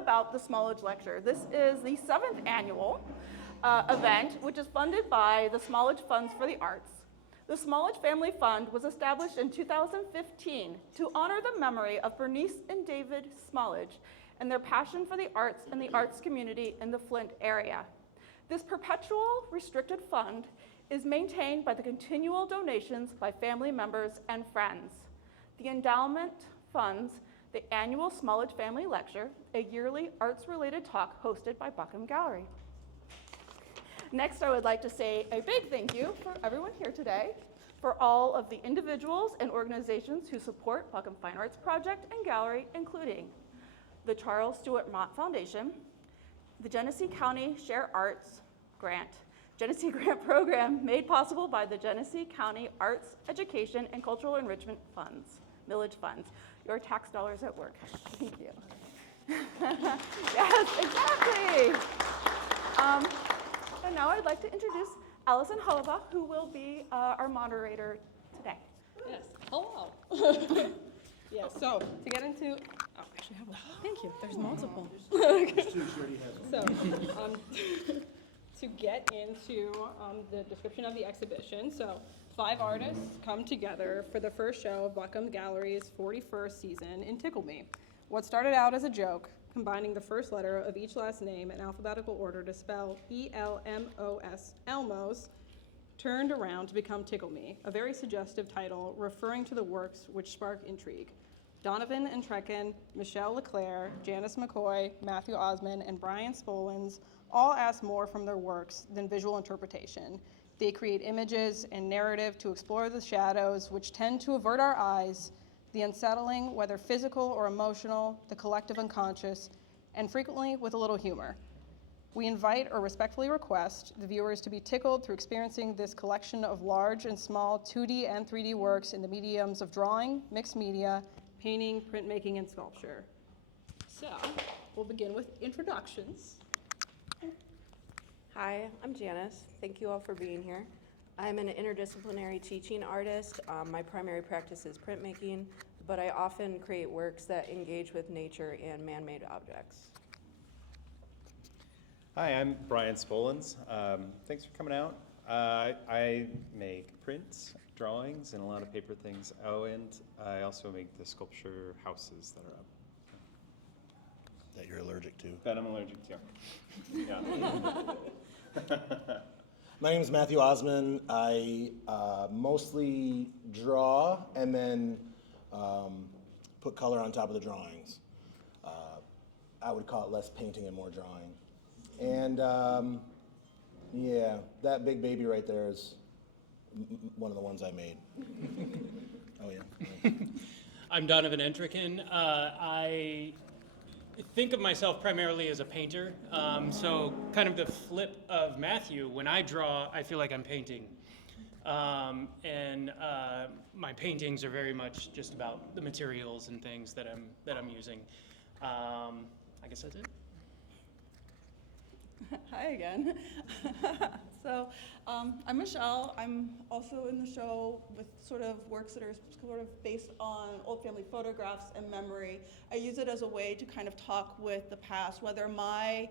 about the Smallidge Lecture. This is the 7th annual event, which is funded by the Smallidge Funds for the Arts. The Smallidge Family Fund was established in 2015 to honor the memory of Bernice and David Smallidge and their passion for the arts and the arts community in the Flint area. This perpetual restricted fund is maintained by the continual donations by family members and friends. The endowment funds the Annual Smallidge Family Lecture, a yearly arts-related talk hosted by Buckham Gallery. Next, I would like to say a big thank you for everyone here today, for all of the individuals and organizations who support Buckham Fine Arts Project and Gallery, including the Charles Stewart Mott Foundation, the Genesee County Share Arts Genesee Grant Program made possible by the Genesee County Arts, Education, and Cultural Enrichment Funds, Millage Funds. Your tax dollars at work. Thank you. Yes, exactly. And now I'd like to introduce Allison Hullaba, who will be our moderator today. Yes. Hello. Yeah. So to get into, actually have one. Thank you. There's multiple. So to get into the description of the exhibition, so 5 artists come together for the first show of Buckham Gallery's 41st season in Tickle Me. What started out as a joke, combining the first letter of each last name in alphabetical order to spell E-L-M-O-S, Elmos, turned around to become Tickle Me, a very suggestive title referring to the works which spark intrigue. Donovan Entrekin, Michele Leclaire, Janice McCoy, Matthew Osmon, and Brian Spolans all ask more from their works than visual interpretation. They create images and narrative to explore the shadows which tend to avert our eyes, the unsettling, whether physical or emotional, the collective unconscious, and frequently with a little humor. We invite or respectfully request the viewers to be tickled through experiencing this collection of large and small 2D and 3D works in the mediums of drawing, mixed media, painting, printmaking, and sculpture. So, we'll begin with introductions. Hi, I'm Janice. Thank you all for being here. I'm an interdisciplinary teaching artist. My primary practice is printmaking, but I often create works that engage with nature and man-made objects. Hi, I'm Brian Spolans. Thanks for coming out. I make prints, drawings, and a lot of paper things. Oh, and I also make the sculpture houses that are up. That you're allergic to. That I'm allergic to. Yeah. My name is Matthew Osmon. I mostly draw and then put color on top of the drawings. I would call it less painting and more drawing. And yeah, that big baby right there is one of the ones I made. Oh yeah. I'm Donovan Entrekin. I think of myself primarily as a painter, so kind of the flip of Matthew. When I draw, I feel like I'm painting, and my paintings are very much just about the materials and things that I'm using. I guess that's it. Hi again. So I'm Michele. I'm also in the show with sort of works that are sort of based on old family photographs and memory. I use it as a way to kind of talk with the past, whether my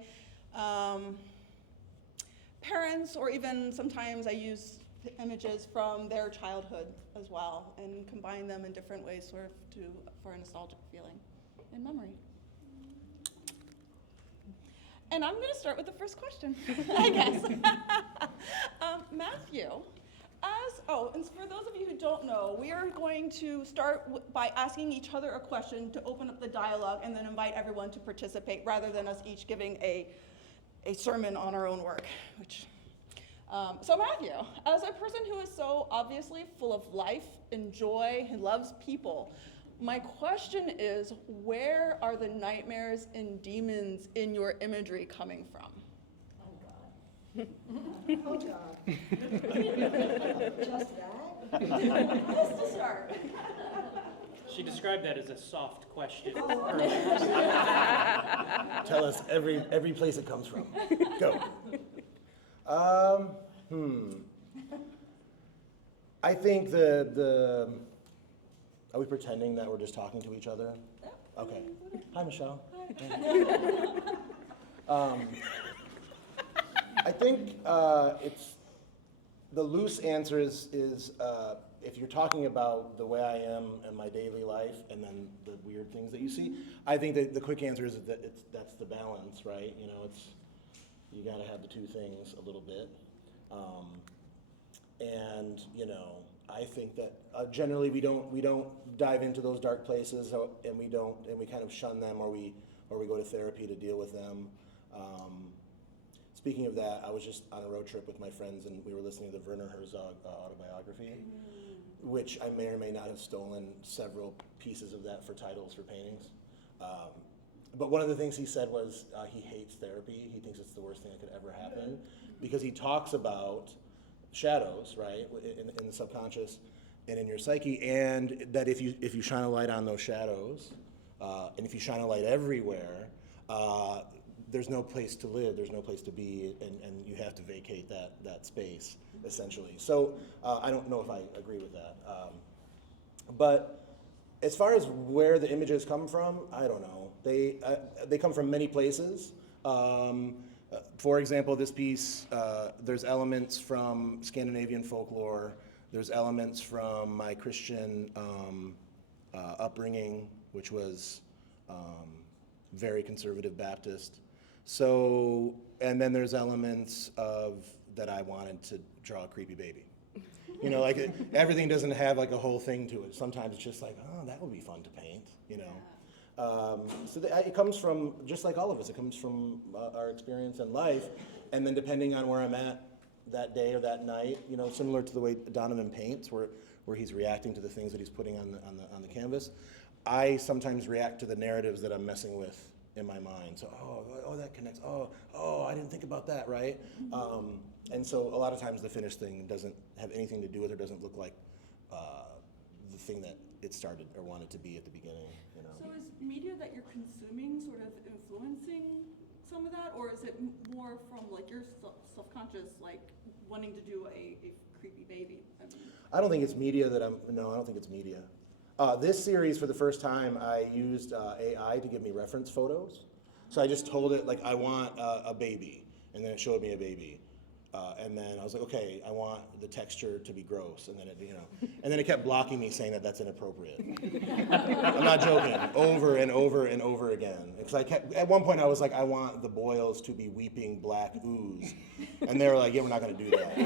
parents or even sometimes I use images from their childhood as well and combine them in different ways sort of for a nostalgic feeling and memory. And I'm going to start with the first question, I guess. Matthew, and for those of you who don't know, we are going to start by asking each other a question to open up the dialogue and then invite everyone to participate rather than us each giving a sermon on our own work. So Matthew, as a person who is so obviously full of life and joy and loves people, my question is, where are the nightmares and demons in your imagery coming from? Oh, God. Oh, God. Just that? Just to start. She described that as a soft question. Tell us every place it comes from. Go. I think are we pretending that we're just talking to each other? Okay. Hi, Michelle. I think it's the loose answer is if you're talking about the way I am in my daily life and then the weird things that you see, I think that the quick answer is that that's the balance, right? You know, you got to have the two things a little bit, and you know, I think that generally we don't dive into those dark places, and we kind of shun them, or we go to therapy to deal with them. Speaking of that, I was just on a road trip with my friends, and we were listening to the Werner Herzog autobiography, which I may or may not have stolen several pieces of that for titles for paintings. But one of the things he said was he hates therapy. He thinks it's the worst thing that could ever happen, because he talks about shadows, right, in the subconscious and in your psyche, and that if you shine a light on those shadows, and if you shine a light everywhere, there's no place to live, there's no place to be, and you have to vacate that space, essentially. So I don't know if I agree with that. But as far as where the images come from, I don't know. They come from many places. For example, this piece, there's elements from Scandinavian folklore, there's elements from my Christian upbringing, which was very conservative Baptist. So, and then there's elements of that I wanted to draw a creepy baby. You know, like everything doesn't have like a whole thing to it. Sometimes it's just like, oh, that would be fun to paint, you know. So it comes from, just like all of us, it comes from our experience in life. And then depending on where I'm at that day or that night, you know, similar to the way Donovan paints, where he's reacting to the things that he's putting on the canvas, I sometimes react to the narratives that I'm messing with in my mind. So, oh, that connects. Oh, I didn't think about that, right? And so a lot of times the finished thing doesn't have anything to do with, or doesn't look like the thing that it started or wanted to be at the beginning, you know. So is media that you're consuming sort of influencing some of that, or is it more from like your self-conscious, like wanting to do a creepy baby? I don't think it's media that no, I don't think it's media. This series, for the first time, I used AI to give me reference photos. So I just told it, like, I want a baby, and then it showed me a baby. And then I was like, okay, I want the texture to be gross, and then it, you know, and then it kept blocking me, saying that that's inappropriate. I'm not joking, over and over and over again. Because at one point I was like, I want the boils to be weeping black ooze, and they were like, yeah, we're not going to do that.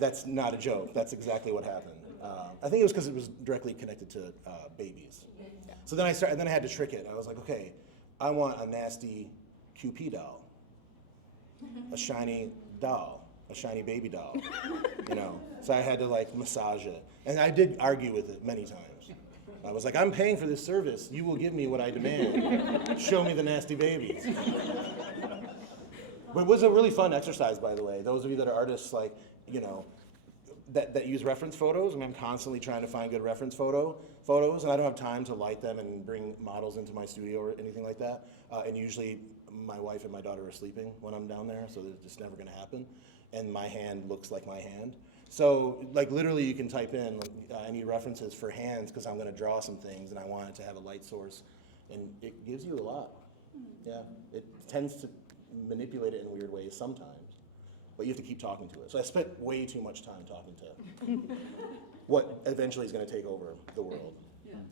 That's not a joke. That's exactly what happened. I think it was because it was directly connected to babies. So then I had to trick it. I was like, okay, I want a nasty QP doll, a shiny doll, a shiny baby doll, you know. So I had to like massage it, and I did argue with it many times. I was like, I'm paying for this service. You will give me what I demand. Show me the nasty babies. But it was a really fun exercise, by the way. Those of you that are artists, like, you know, that use reference photos. I mean, I'm constantly trying to find good reference photos, and I don't have time to light them and bring models into my studio or anything like that. And usually my wife and my daughter are sleeping when I'm down there, so it's just never going to happen. And my hand looks like my hand. So, like, literally you can type in, I need references for hands because I'm going to draw some things and I want it to have a light source. And it gives you a lot. Yeah, it tends to manipulate it in weird ways sometimes. But you have to keep talking to it. So I spent way too much time talking to what eventually is going to take over the world.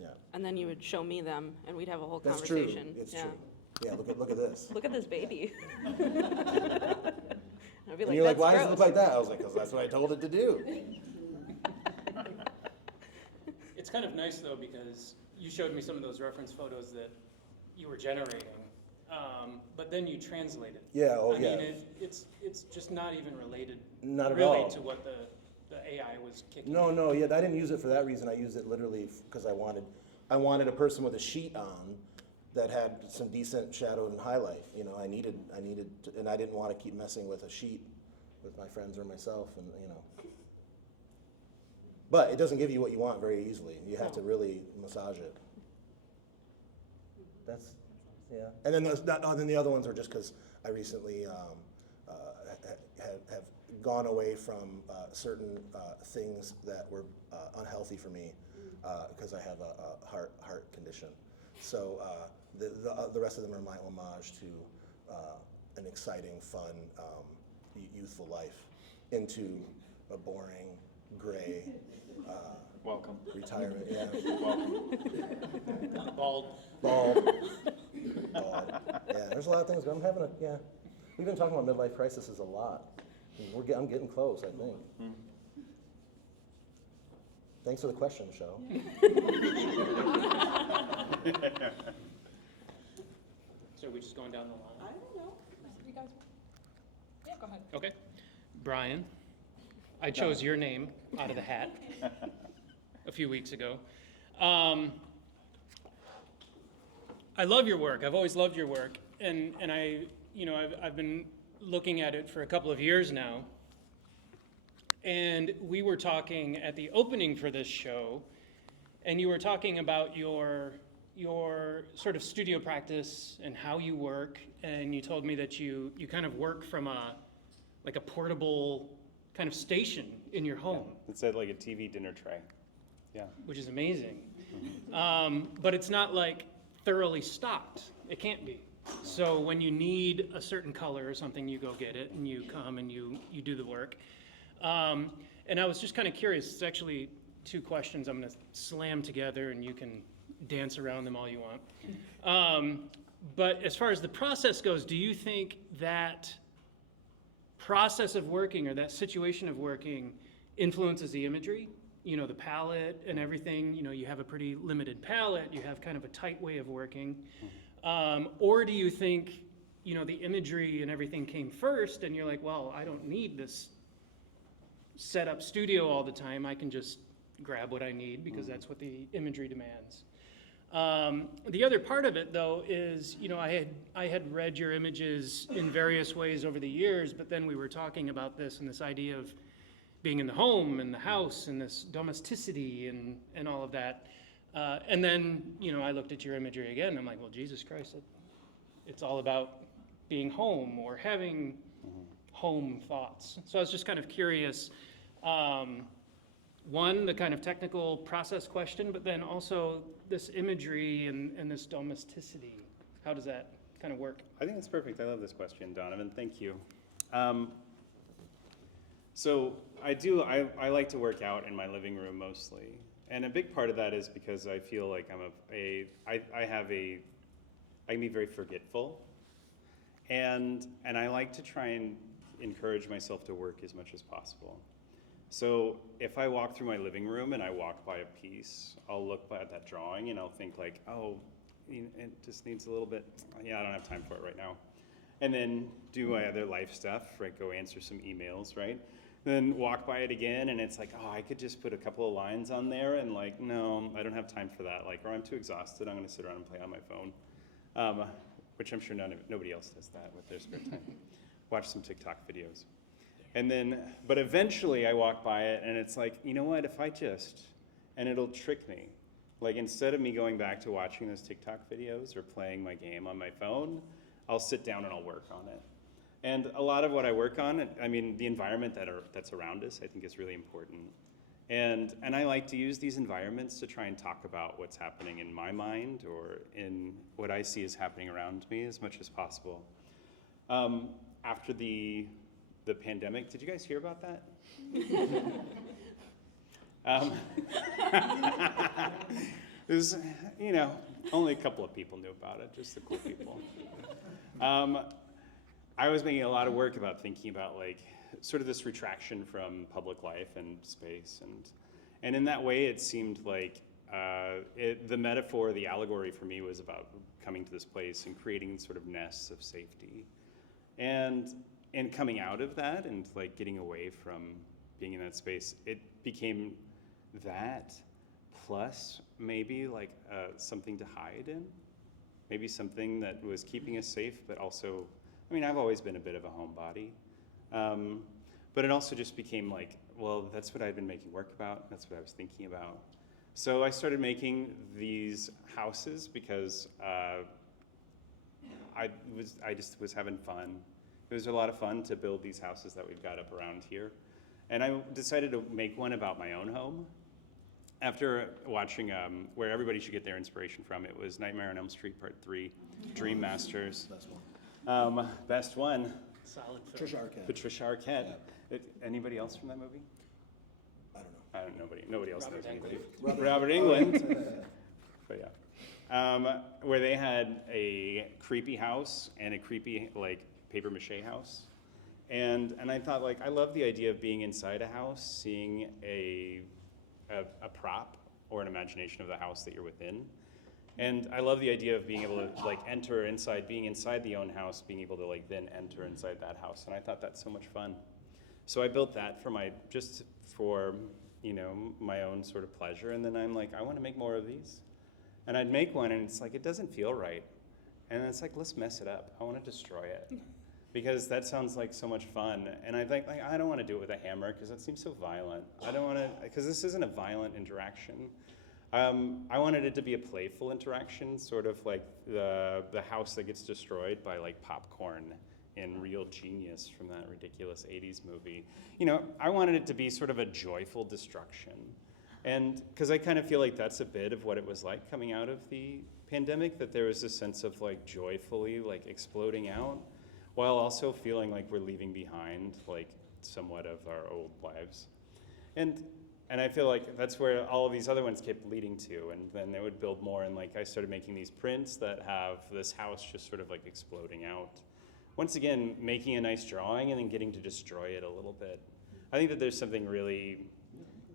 Yeah. And then you would show me them, and we'd have a whole That's conversation. true. It's true. Yeah, look at this. Look at this baby. I'd be And you're like, "That's why does it gross." look like that? I was like, because that's what I told it to do. It's kind of nice though, because you showed me some of those reference photos that you were generating, but then you translate it. Yeah, I mean, it's just not even related. Not at really all. to what the AI was kicking. No, yeah, I didn't use it for that reason. I used it literally because I wanted a person with a sheet on that had some decent shadow and highlight. You know, I needed, and I didn't want to keep messing with a sheet with my friends or myself, and you know. But it doesn't give you what you want very easily. You have to really massage it. That's, yeah. And then then the other ones are just because I recently have gone away from certain things that were unhealthy for me. because I have a heart condition. So the rest of them are my homage to an exciting, fun, youthful life into a boring, gray, Welcome. retirement. Yeah. Bald. Bald. Yeah, there's a lot of things, but I'm having yeah. We've been talking about midlife crises a lot. I'm getting close, I think. Mm-hmm. Thanks for the question, Michelle. So are we just going down the line? I don't know. You guys, yeah, go ahead. Okay. Brian, I chose your name out of the hat a few weeks ago. I love your work. I've always loved your work, and I've been looking at it for a couple of years now. And we were talking at the opening for this show, and you were talking about your sort of studio practice and how you work, and you told me that you kind of work from a portable kind of station in your home. It's like a TV dinner tray. Yeah. Which is amazing. But it's not like thoroughly stocked. It can't be. So when you need a certain color or something, you go get it and you come and you do the work. And I was just kind of curious. It's actually two questions I'm going to slam together and you can dance around them all you want. But as far as the process goes, do you think that process of working or that situation of working influences the imagery? You know, the palette and everything, you have a pretty limited palette, you have kind of a tight way of working. Or do you think, the imagery and everything came first and you're like, well, I don't need this set up studio all the time. I can just grab what I need because that's what the imagery demands. The other part of it, though, is, I had read your images in various ways over the years, but then we were talking about this and this idea of being in the home and the house and this domesticity and all of that. And then, I looked at your imagery again and I'm like, well, Jesus Christ, it's all about being home or having home thoughts. So I was just kind of curious, one, the kind of technical process question, but then also this imagery and this domesticity. How does that kind of work? I think it's perfect. I love this question, Donovan. Thank you. So I like to work out in my living room mostly. And a big part of that is because I feel like I can be very forgetful. And I like to try and encourage myself to work as much as possible. So if I walk through my living room and I walk by a piece, I'll look at that drawing and I'll think like, oh, it just needs a little bit, I don't have time for it right now. And then do my other life stuff, right? Go answer some emails, right? Then walk by it again and it's like, oh, I could just put a couple of lines on there and like, no, I don't have time for that. Like, or I'm too exhausted, I'm gonna sit around and play on my phone. Which I'm sure nobody else does that with their spare time. Watch some TikTok videos. And then, but eventually I walk by it and it's like, you know what, if I just, and it'll trick me. Like instead of me going back to watching those TikTok videos or playing my game on my phone, I'll sit down and I'll work on it. And a lot of what I work on, the environment that's around us, I think is really important. And I like to use these environments to try and talk about what's happening in my mind or in what I see is happening around me as much as possible. After the pandemic, did you guys hear about that? It was, only a couple of people knew about it, just the cool people. I was making a lot of work about thinking about like sort of this retraction from public life and space, and in that way it seemed like the metaphor, the allegory for me was about coming to this place and creating sort of nests of safety, and coming out of that and like getting away from being in that space, it became that plus maybe like something to hide in, maybe something that was keeping us safe, but also, I've always been a bit of a homebody, but it also just became like, well, that's what I'd been making work about, that's what I was thinking about. So I started making these houses because I just was having fun. It was a lot of fun to build these houses that we've got up around here. And I decided to make one about my own home. after watching where everybody should get their inspiration from, it was Nightmare on Elm Street Part 3, Dream Masters. Best one. Best one, Solid film. Patricia Arquette. Patricia Arquette. Anybody else from that movie? I don't know. Nobody else knows Robert anybody. Robert Englund. But yeah. Where they had a creepy house and a creepy, like, paper mache house. And I thought, like, I love the idea of being inside a house, seeing a prop or an imagination of the house that you're within. And I love the idea of being able to, like, enter inside, being inside the own house, being able to, like, then enter inside that house. And I thought that's so much fun. So I built that just for, you know, my own sort of pleasure. And then I'm like, I want to make more of these. And I'd make one, and it's like, it doesn't feel right. And it's like, let's mess it up. I want to destroy it. Because that sounds like so much fun. And I think, like, I don't want to do it with a hammer because that seems so violent. I don't want to, because this isn't a violent interaction. I wanted it to be a playful interaction, sort of like the house that gets destroyed by, like, popcorn in Real Genius from that ridiculous 80s movie. You know, I wanted it to be sort of a joyful destruction. And because I kind of feel like that's a bit of what it was like coming out of the pandemic, that there was this sense of, like, joyfully, like, exploding out, while also feeling like we're leaving behind, like, somewhat of our old lives. And I feel like that's where all of these other ones kept leading to, and then they would build more, and, like, I started making these prints that have this house just sort of, like, exploding out. Once again, making a nice drawing and then getting to destroy it a little bit. I think that there's something really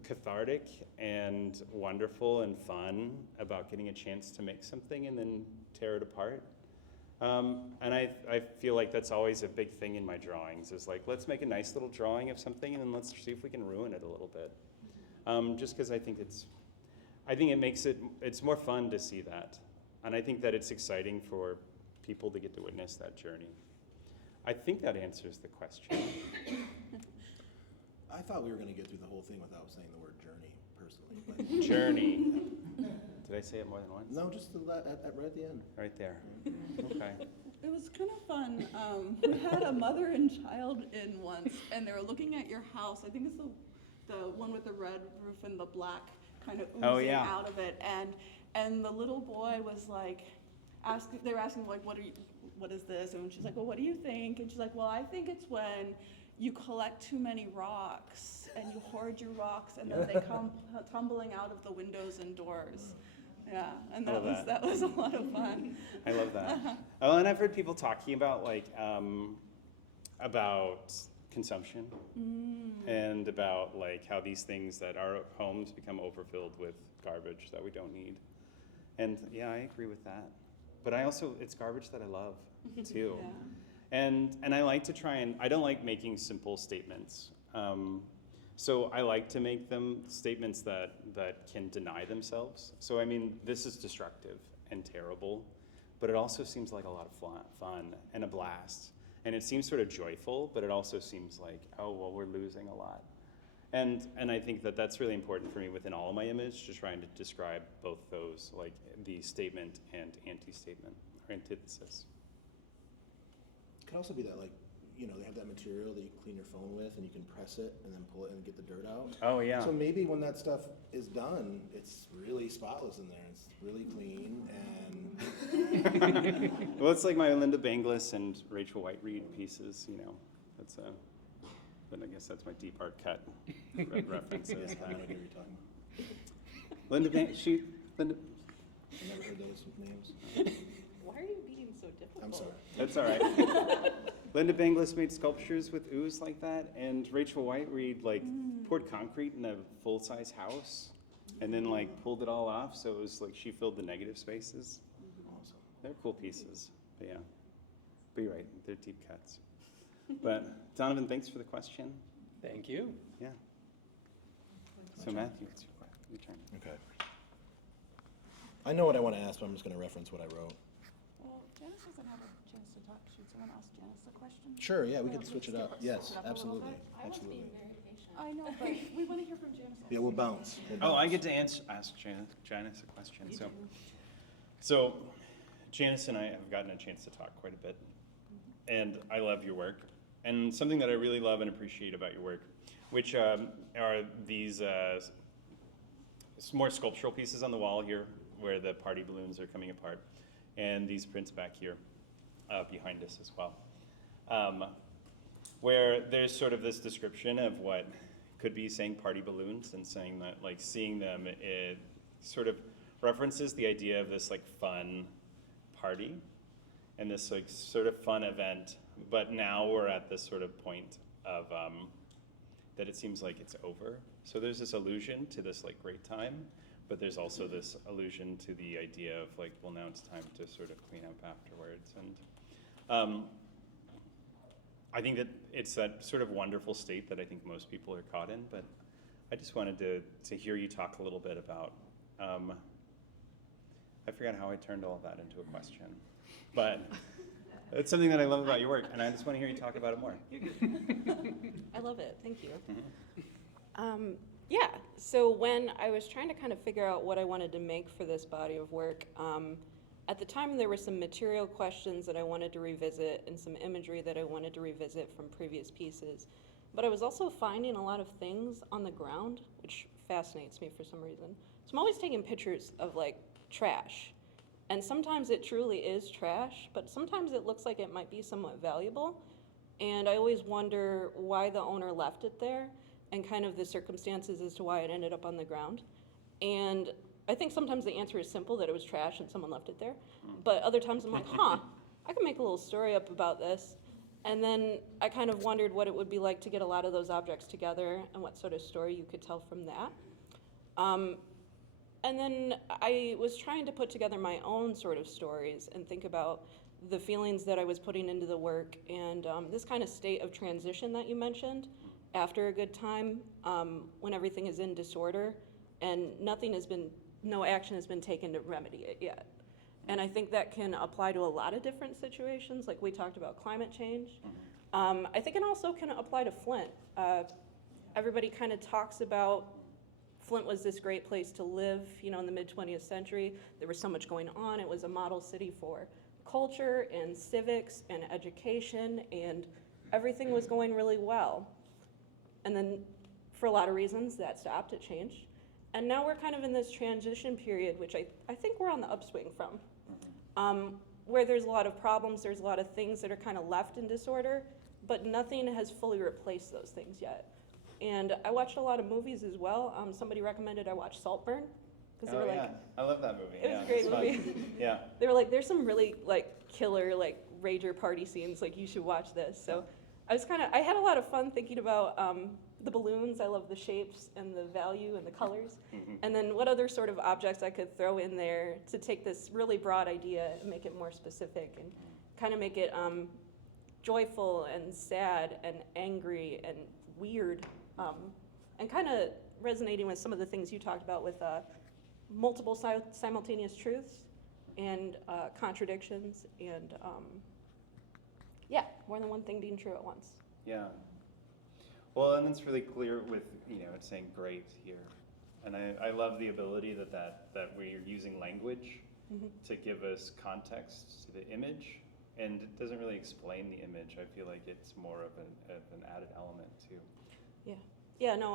cathartic and wonderful and fun about getting a chance to make something and then tear it apart. And I feel like that's always a big thing in my drawings, is like, let's make a nice little drawing of something and then let's see if we can ruin it a little bit. Just because I think it makes it's more fun to see that. And I think that it's exciting for people to get to witness that journey. I think that answers the question. I thought we were going to get through the whole thing without saying the word journey, personally. But Journey. Did I say it more than once? no, just right at the end. Right there. Okay. It was kind of fun. We had a mother and child in once, and they were looking at your house. I think it's the one with the red roof and the black kind of oozing out of it. And the little boy was like, they were asking, like, what is this? And she's like, well, what do you think? And she's like, well, I think it's when you collect too many rocks and you hoard your rocks, and then they come tumbling out of the windows and doors. Yeah, and that was a lot of fun. I love that. Oh, and I've heard people talking about, like, about consumption and about, like, how these things that our homes become overfilled with garbage that we don't need. And yeah, I agree with that. But it's garbage that I love too. Yeah. And I like to I don't like making simple statements. So I like to make them statements that can deny themselves. So I mean, this is destructive and terrible, but it also seems like a lot of fun and a blast. And it seems sort of joyful, but it also seems like, oh, well, we're losing a lot. And I think that that's really important for me within all of my image, just trying to describe both those, like the statement and anti-statement, or antithesis. It could also be that, like, you know, they have that material that you can clean your phone with, and you can press it and then pull it and get the dirt out. Oh, yeah. So maybe when that stuff is done, it's really spotless in there. It's really clean and. Well, it's like my Linda Banglis and Rachel White-Reed pieces, you know. But I guess that's my deep art cut references. Yeah, I know what you're talking about. Linda. I never heard those names. Why are you being so difficult? I'm sorry. That's all right. Linda Banglis made sculptures with ooze like that, and Rachel White-Reed, like, poured concrete in a full-size house, and then, like, pulled it all off, so it was like she filled the negative spaces. Awesome. They're cool pieces, but yeah. But you're right, they're deep cuts. But Donovan, thanks for the question. Thank you. Yeah. So Matthew, it's your turn. Okay. I know what I want to ask, but I'm just going to reference what I wrote. Well, Janice doesn't have a chance to talk. Should someone ask Janice a question? Sure, yeah, we can switch it up. Yes, Switch it up a little absolutely. bit. Absolutely. I know, but we want to hear from Janice. Yeah, we'll bounce. Oh, I get to ask Janice a question. So Janice and I have gotten a chance to talk quite a bit, and I love your work. And something that I really love and appreciate about your work, which are these more sculptural pieces on the wall here where the party balloons are coming apart, and these prints back here behind us as well, where there's sort of this description of what could be saying party balloons, and saying that, like, seeing them, it sort of references the idea of this like fun party and this like sort of fun event, but now we're at this sort of point of that it seems like it's over. So there's this allusion to this like great time, but there's also this allusion to the idea of like, well, now it's time to sort of clean up afterwards. And I think that it's that sort of wonderful state that I think most people are caught in, but I just wanted to hear you talk a little bit about, I forgot how I turned all of that into a question, but it's something that I love about your work, and I just want to hear you talk about it more. I love it. Thank you. Yeah, so when I was trying to kind of figure out what I wanted to make for this body of work, at the time there were some material questions that I wanted to revisit and some imagery that I wanted to revisit from previous pieces. But I was also finding a lot of things on the ground, which fascinates me for some reason. So I'm always taking pictures of like trash. And sometimes it truly is trash, but sometimes it looks like it might be somewhat valuable. And I always wonder why the owner left it there and kind of the circumstances as to why it ended up on the ground. And I think sometimes the answer is simple, that it was trash and someone left it there. But other times I'm like, I could make a little story up about this. And then I kind of wondered what it would be like to get a lot of those objects together and what sort of story you could tell from that. And then I was trying to put together my own sort of stories and think about the feelings that I was putting into the work, and this kind of state of transition that you mentioned after a good time, when everything is in disorder and no action has been taken to remedy it yet. And I think that can apply to a lot of different situations, like we talked about climate change. I think it also can apply to Flint. Everybody kind of talks about Flint was this great place to live, in the mid-20th century. There was so much going on. It was a model city for culture and civics and education, and everything was going really well. And then for a lot of reasons that stopped, it changed. And now we're kind of in this transition period, which I think we're on the upswing from, where there's a lot of problems, there's a lot of things that are kind of left in disorder, but nothing has fully replaced those things yet. And I watched a lot of movies as well. Somebody recommended I watch Saltburn. They were like, I love that movie. it was a great movie. Yeah. They were like, there's some really killer rager party scenes, you should watch this. So I had a lot of fun thinking about the balloons. I love the shapes and the value and the colors. And then what other sort of objects I could throw in there to take this really broad idea and make it more specific and kind of make it joyful and sad and angry and weird, and kind of resonating with some of the things you talked about with multiple simultaneous truths and contradictions and more than one thing being true at once. Yeah. Well, and it's really clear with, it's saying great here. And I love the ability that we're using language to give us context to the image. And it doesn't really explain the image. I feel like it's more of an added element too. Yeah, no,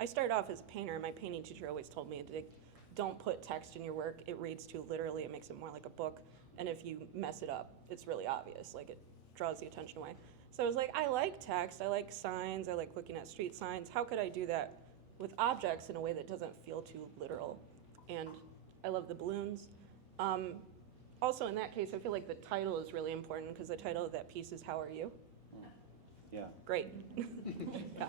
I started off as a painter, and my painting teacher always told me to don't put text in your work. It reads too literally. It makes it more like a book. And if you mess it up, it's really obvious. It draws the attention away. So I was like, I like text. I like signs. I like looking at street signs. How could I do that with objects in a way that doesn't feel too literal? And I love the balloons. Also, in that case, I feel like the title is really important because the title of that piece is How Are You? Yeah. Great. Yeah.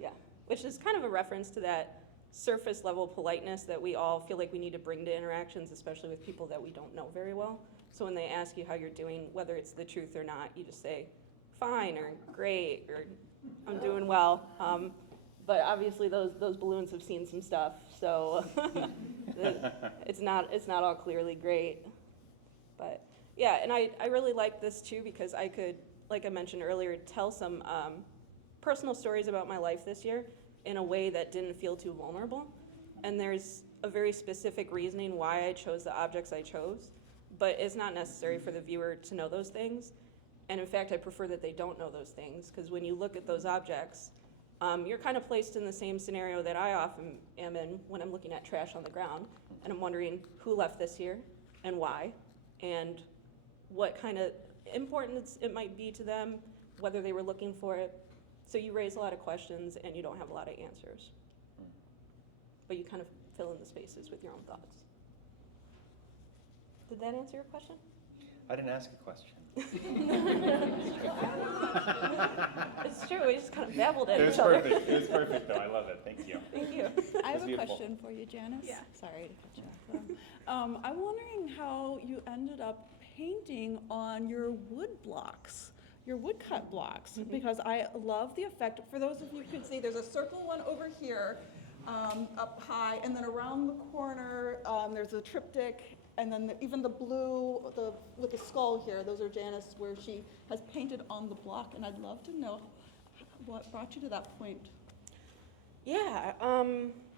Yeah. Which is kind of a reference to that surface level politeness that we all feel like we need to bring to interactions, especially with people that we don't know very well. So when they ask you how you're doing, whether it's the truth or not, you just say, fine, or great, or I'm doing well. But obviously those balloons have seen some stuff, so it's not all clearly great. But yeah, and I really liked this too because I could, like I mentioned earlier, tell some personal stories about my life this year in a way that didn't feel too vulnerable. And there's a very specific reasoning why I chose the objects I chose, but it's not necessary for the viewer to know those things. And in fact, I prefer that they don't know those things, because when you look at those objects, you're kind of placed in the same scenario that I often am in when I'm looking at trash on the ground, and I'm wondering who left this here and why, and what kind of importance it might be to them, whether they were looking for it. So you raise a lot of questions and you don't have a lot of answers. But you kind of fill in the spaces with your own thoughts. Did that answer your question? I didn't ask a question. It's true, we just kind of babbled at It was each other. perfect. It was perfect, though. I love it. Thank you. Thank you. I have That's a beautiful. question for you, Janice. Yeah. Sorry to cut you off. I'm wondering how you ended up painting on your wood blocks, your woodcut blocks, because I love the effect. For those of you who can see, there's a circle one over here, up high, and then around the corner, there's a triptych, and then even the blue, with the skull here, those are Janice, where she has painted on the block, and I'd love to know what brought you to that point. Yeah,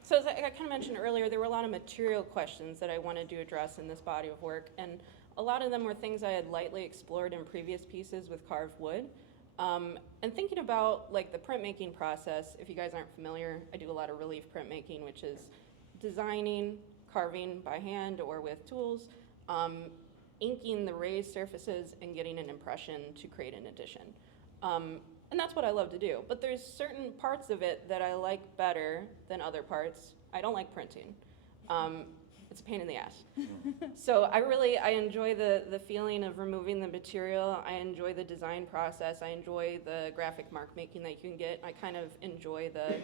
so as I kind of mentioned earlier, there were a lot of material questions that I wanted to address in this body of work, and a lot of them were things I had lightly explored in previous pieces with carved wood. And thinking about like the printmaking process, if you guys aren't familiar, I do a lot of relief printmaking, which is designing, carving by hand or with tools, inking the raised surfaces and getting an impression to create an addition. And that's what I love to do. But there's certain parts of it that I like better than other parts. I don't like printing. It's a pain in the ass. So I enjoy the feeling of removing the material. I enjoy the design process. I enjoy the graphic mark making that you can get. I kind of enjoy the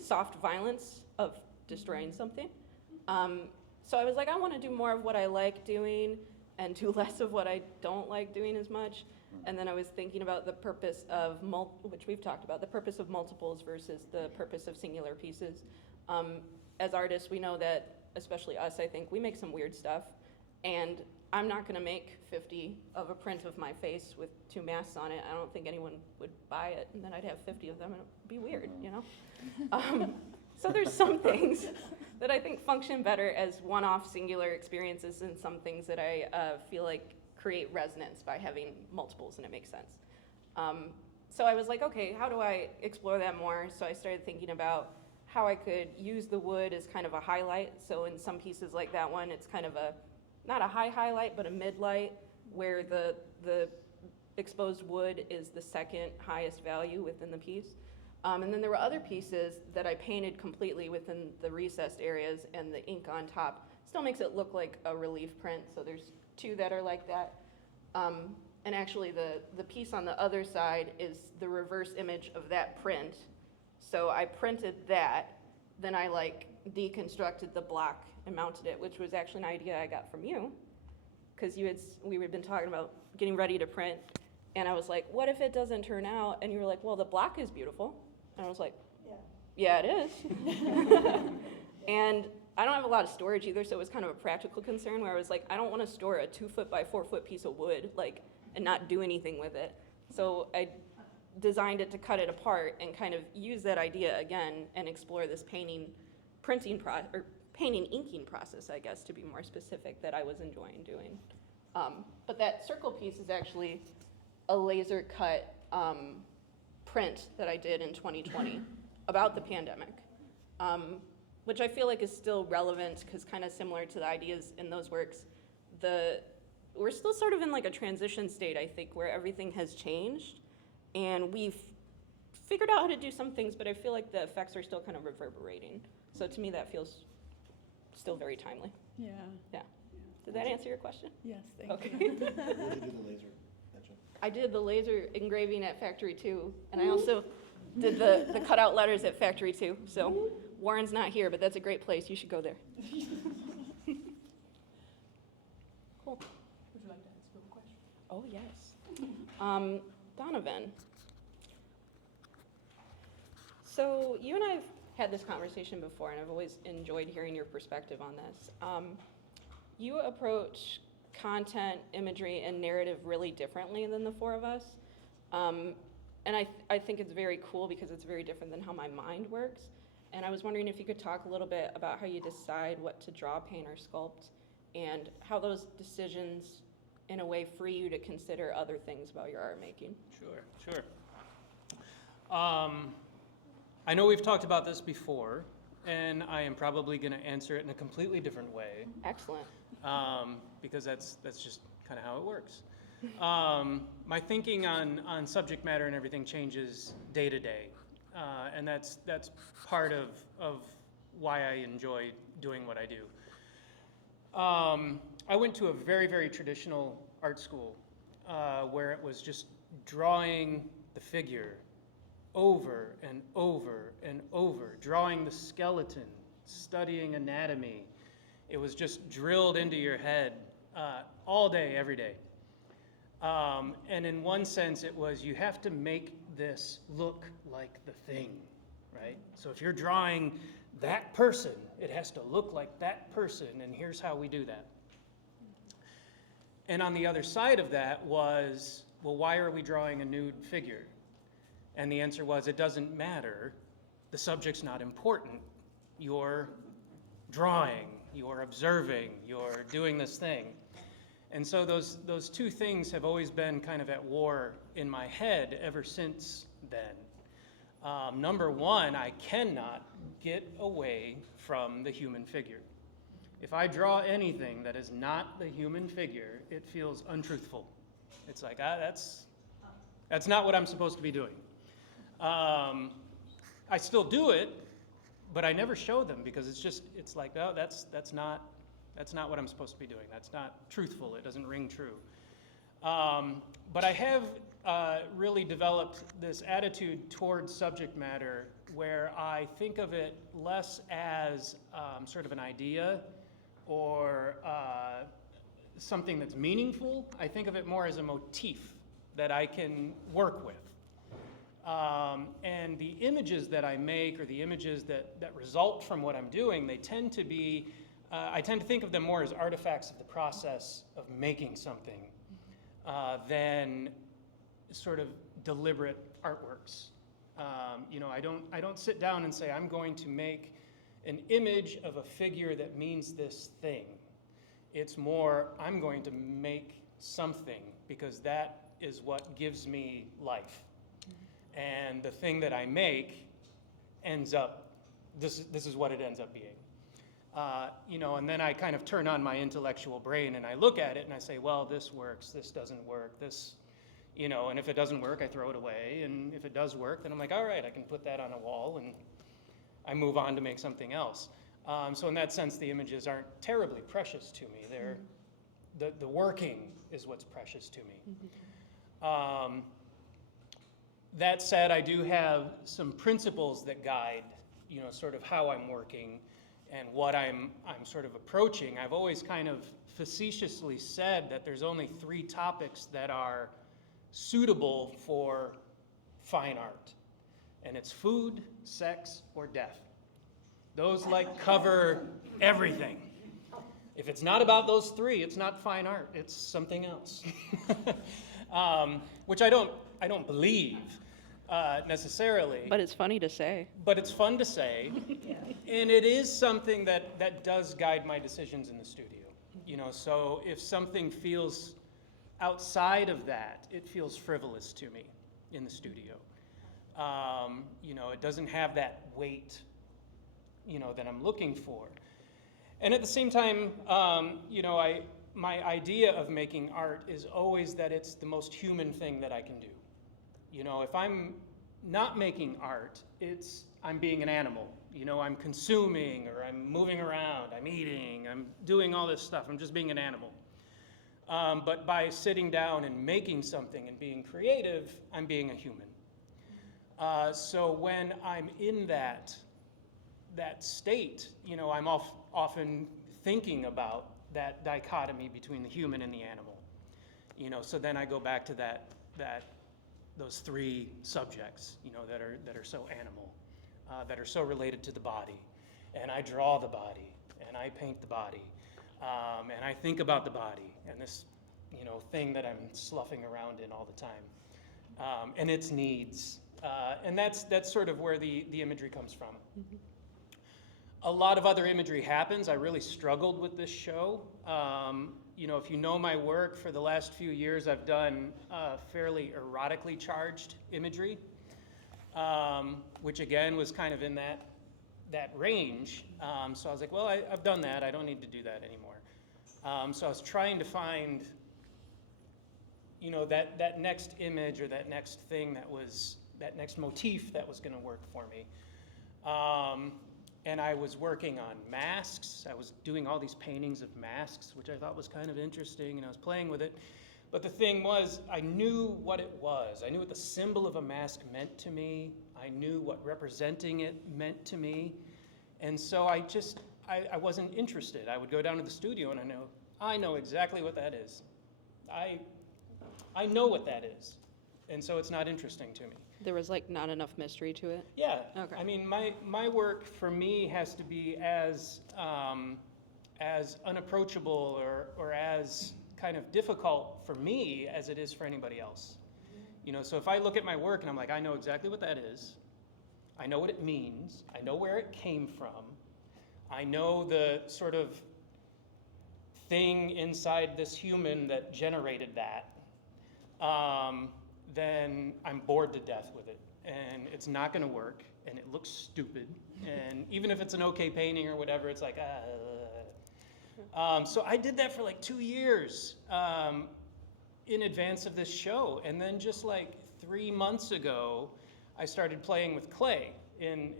soft violence of destroying something. So I was like, I want to do more of what I like doing and do less of what I don't like doing as much. And then I was thinking about the purpose of, which we've talked about, the purpose of multiples versus the purpose of singular pieces. As artists, we know that, especially us, I think, we make some weird stuff. And I'm not going to make 50 of a print of my face with 2 masks on it. I don't think anyone would buy it. And then I'd have 50 of them, and it would be weird, you know? So there's some things that I think function better as one-off singular experiences, and some things that I feel like create resonance by having multiples, and it makes sense. So I was like, okay, how do I explore that more? So I started thinking about how I could use the wood as kind of a highlight. So in some pieces like that one, it's kind of not a high highlight, but a mid-light, where the exposed wood is the second highest value within the piece. And then there were other pieces that I painted completely within the recessed areas, and the ink on top still makes it look like a relief print. So there's 2 that are like that. And actually the piece on the other side is the reverse image of that print. So I printed that, then I like deconstructed the block and mounted it, which was actually an idea I got from you, because we had been talking about getting ready to print, and I was like, what if it doesn't turn out? And you were like, well, the block is beautiful. And I was like, yeah, it is. And I don't have a lot of storage either, so it was kind of a practical concern where I was like, I don't want to store a 2-foot by 4-foot piece of wood, and not do anything with it. So I designed it to cut it apart and kind of use that idea again and explore this painting inking process, I guess, to be more specific, that I was enjoying doing. But that circle piece is actually a laser cut print that I did in 2020 about the pandemic, which I feel like is still relevant, because kind of similar to the ideas in those works, we're still sort of in like a transition state, I think, where everything has changed, and we've figured out how to do some things, but I feel like the effects are still kind of reverberating. So to me, that feels still very timely. Yeah. Yeah. Did that answer your question? Yes, thank Okay. you. Where did you do the laser etching? I did the laser engraving at Factory 2, and I also did the cutout letters at Factory 2. So Warren's not here, but that's a great place. You should go there. Cool. Would you like to ask a question? Oh, yes. Donovan. So you and I have had this conversation before, and I've always enjoyed hearing your perspective on this. You approach content, imagery, and narrative really differently than the 4 of us. And I think it's very cool because it's very different than how my mind works. And I was wondering if you could talk a little bit about how you decide what to draw, paint, or sculpt, and how those decisions, in a way, free you to consider other things about your art making. Sure. I know we've talked about this before, and I am probably going to answer it in a completely different way, Excellent. because that's just kind of how it works. My thinking on subject matter and everything changes day to day, and that's part of why I enjoy doing what I do. I went to a very, very traditional art school where it was just drawing the figure over and over and over, drawing the skeleton, studying anatomy. It was just drilled into your head all day, every day. And in one sense, it was you have to make this look like the thing, right? So if you're drawing that person, it has to look like that person, and here's how we do that. And on the other side of that was, well, why are we drawing a nude figure? And the answer was, it doesn't matter. The subject's not important. You're drawing, you're observing, you're doing this thing. And so those two things have always been kind of at war in my head ever since then. Number one, I cannot get away from the human figure. If I draw anything that is not the human figure, it feels untruthful. It's like, that's not what I'm supposed to be doing. I still do it, but I never show them because it's like, oh, that's not what I'm supposed to be doing. That's not truthful. It doesn't ring true. But I have really developed this attitude towards subject matter where I think of it less as sort of an idea or something that's meaningful. I think of it more as a motif that I can work with. And the images that I make or the images that result from what I'm doing, they tend to be, I tend to think of them more as artifacts of the process of making something than sort of deliberate artworks. I don't sit down and say, I'm going to make an image of a figure that means this thing. It's more, I'm going to make something because that is what gives me life. And the thing that I make ends up, this is what it ends up being. And then I kind of turn on my intellectual brain and I look at it and I say, well, this works, this doesn't work, this, and if it doesn't work, I throw it away. And if it does work, then I'm like, all right, I can put that on a wall and I move on to make something else. So in that sense, the images aren't terribly precious to me. They're, the working is what's precious to me. That said, I do have some principles that guide, sort of how I'm working and what I'm sort of approaching. I've always kind of facetiously said that there's only 3 topics that are suitable for fine art. And it's food, sex, or death. Those cover everything. If it's not about those 3, it's not fine art, it's something else. Which I don't believe. Necessarily. But it's funny to say. But it's fun to say, and it is something that does guide my decisions in the studio. So if something feels outside of that, it feels frivolous to me in the studio. It doesn't have that weight, that I'm looking for. And at the same time, my idea of making art is always that it's the most human thing that I can do. If I'm not making art, I'm being an animal. I'm consuming or I'm moving around, I'm eating, I'm doing all this stuff. I'm just being an animal. But by sitting down and making something and being creative, I'm being a human. So when I'm in that state, I'm often thinking about that dichotomy between the human and the animal. So then I go back to those 3 subjects, that are so animal, that are so related to the body. And I draw the body, and I paint the body, and I think about the body, and this, thing that I'm sloughing around in all the time, and its needs. And that's sort of where the imagery comes from. Mm-hmm. A lot of other imagery happens. I really struggled with this show. If you know my work, for the last few years, I've done fairly erotically charged imagery. which again was kind of in that range. So I was like, well, I've done that. I don't need to do that anymore. So I was trying to find, you know, that next image or that next thing that next motif that was going to work for me. And I was working on masks. I was doing all these paintings of masks, which I thought was kind of interesting, and I was playing with it. But the thing was, I knew what it was. I knew what the symbol of a mask meant to me. I knew what representing it meant to me. And so I wasn't interested. I would go down to the studio and I know exactly what that is. I know what that is. And so it's not interesting to me. There was like not enough mystery to it? Yeah. Okay. I mean, my work for me has to be as unapproachable or as kind of difficult for me as it is for anybody else. You know, so if I look at my work and I'm like, I know exactly what that is. I know what it means. I know where it came from. I know the sort of thing inside this human that generated that. Then I'm bored to death with it. And it's not going to work. And it looks stupid. And even if it's an okay painting or whatever, it's like, so I did that for like 2 years in advance of this show. And then just like 3 months ago, I started playing with clay in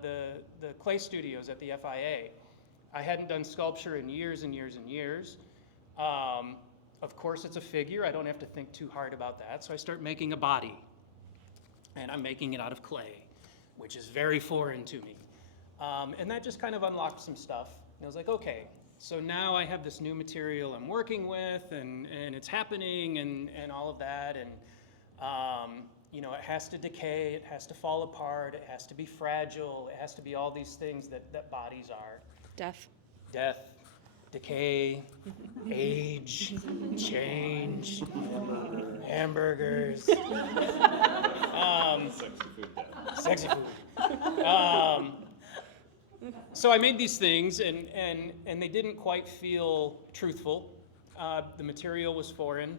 the clay studios at the FIA. I hadn't done sculpture in years and years and years. Of course, it's a figure. I don't have to think too hard about that. So I start making a body. And I'm making it out of clay, which is very foreign to me. And that just kind of unlocked some stuff. And I was like, okay, so now I have this new material I'm working with, and it's happening, and all of that. And, you know, it has to decay, it has to fall apart, it has to be fragile, it has to be all these things that bodies are. Death. Death, decay, age, change, hamburgers. Sexy food. So I made these things, and they didn't quite feel truthful. The material was foreign.